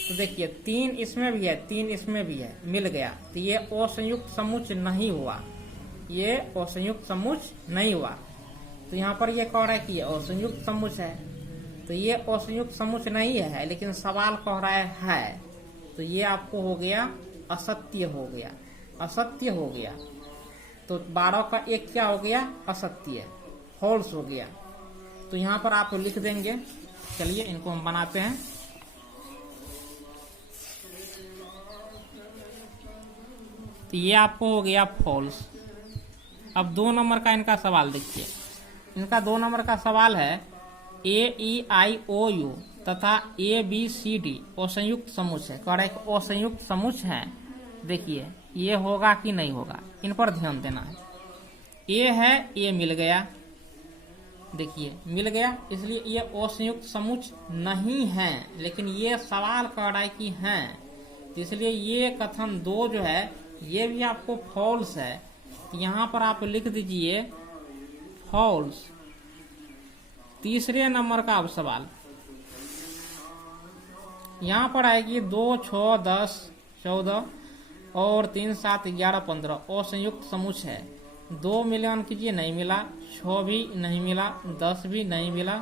तो देखिए 3 इसमें भी है, 3 इसमें भी है, मिल गया, तो ये असंयुक्त समुच्चय नहीं हुआ, ये असंयुक्त समुच्चय नहीं हुआ। तो यहाँ पर ये कह रहा है कि ये असंयुक्त समुच्चय है, तो ये असंयुक्त समुच्चय नहीं है, लेकिन सवाल कह रहा है, तो ये आपको हो गया असत्य, हो गया असत्य हो गया। तो 12 का 1 क्या हो गया, असत्य, फॉल्स हो गया। तो यहाँ पर आप लिख देंगे। चलिए इनको हम बनाते हैं। तो ये आपको हो गया फॉल्स। अब 2 नंबर का इनका सवाल देखिए, इनका 2 नंबर का सवाल है AEIOU तथा ABCD असंयुक्त समुच्चय है। कह रहा है कि असंयुक्त समुच्चय है, देखिए ये होगा कि नहीं होगा, इन पर ध्यान देना है। A है, A मिल गया, देखिए मिल गया, इसलिए ये असंयुक्त समुच्चय नहीं है, लेकिन ये सवाल कह रहा है कि हैं, तो इसलिए ये कथन 2 जो है ये भी आपको फॉल्स है। तो यहाँ पर आप लिख दीजिए फॉल्स। तीसरे नंबर का अब सवाल यहाँ पर आएगी 2, 6, 10, 14 और 3, 7, 11, 15 असंयुक्त समुच्चय है। 2 मिलान कीजिए, नहीं मिला, 6 भी नहीं मिला, 10 भी नहीं मिला,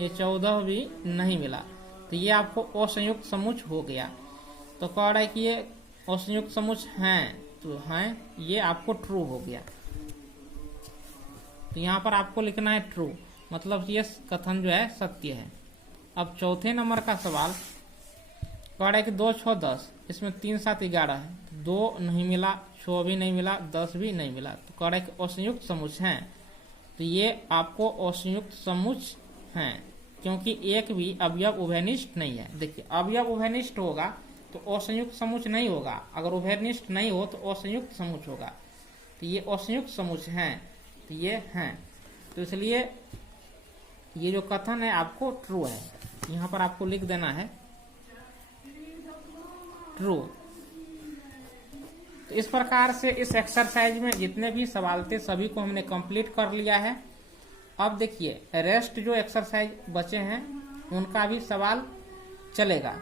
ये 14 भी नहीं मिला, तो ये आपको असंयुक्त समुच्चय हो गया। तो कह रहा है कि ये असंयुक्त समुच्चय हैं, तो हैं, ये आपको ट्रू हो गया। तो यहाँ पर आपको लिखना है ट्रू, मतलब ये कथन जो है सत्य है। अब चौथे नंबर का सवाल कह रहा है कि 2, 6, 10, इसमें 3, 7, 11 है, 2 नहीं मिला, 6 भी नहीं मिला, 10 भी नहीं मिला, तो कह रहा है कि असंयुक्त समुच्चय हैं, तो ये आपको असंयुक्त समुच्चय हैं, क्योंकि एक भी अवयव उभयनिष्ठ नहीं है। देखिए अवयव उभयनिष्ठ होगा तो असंयुक्त समुच्चय नहीं होगा, अगर उभयनिष्ठ नहीं हो तो असंयुक्त समुच्चय होगा, तो ये असंयुक्त समुच्चय हैं, तो ये हैं, तो इसलिए ये जो कथन है आपको ट्रू है। यहाँ पर आपको लिख देना है ट्रू। तो इस प्रकार से इस एक्सरसाइज में जितने भी सवाल थे सभी को हमने कंप्लीट कर लिया है। अब देखिए रेस्ट जो एक्सरसाइज बचे हैं उनका भी सवाल चलेगा।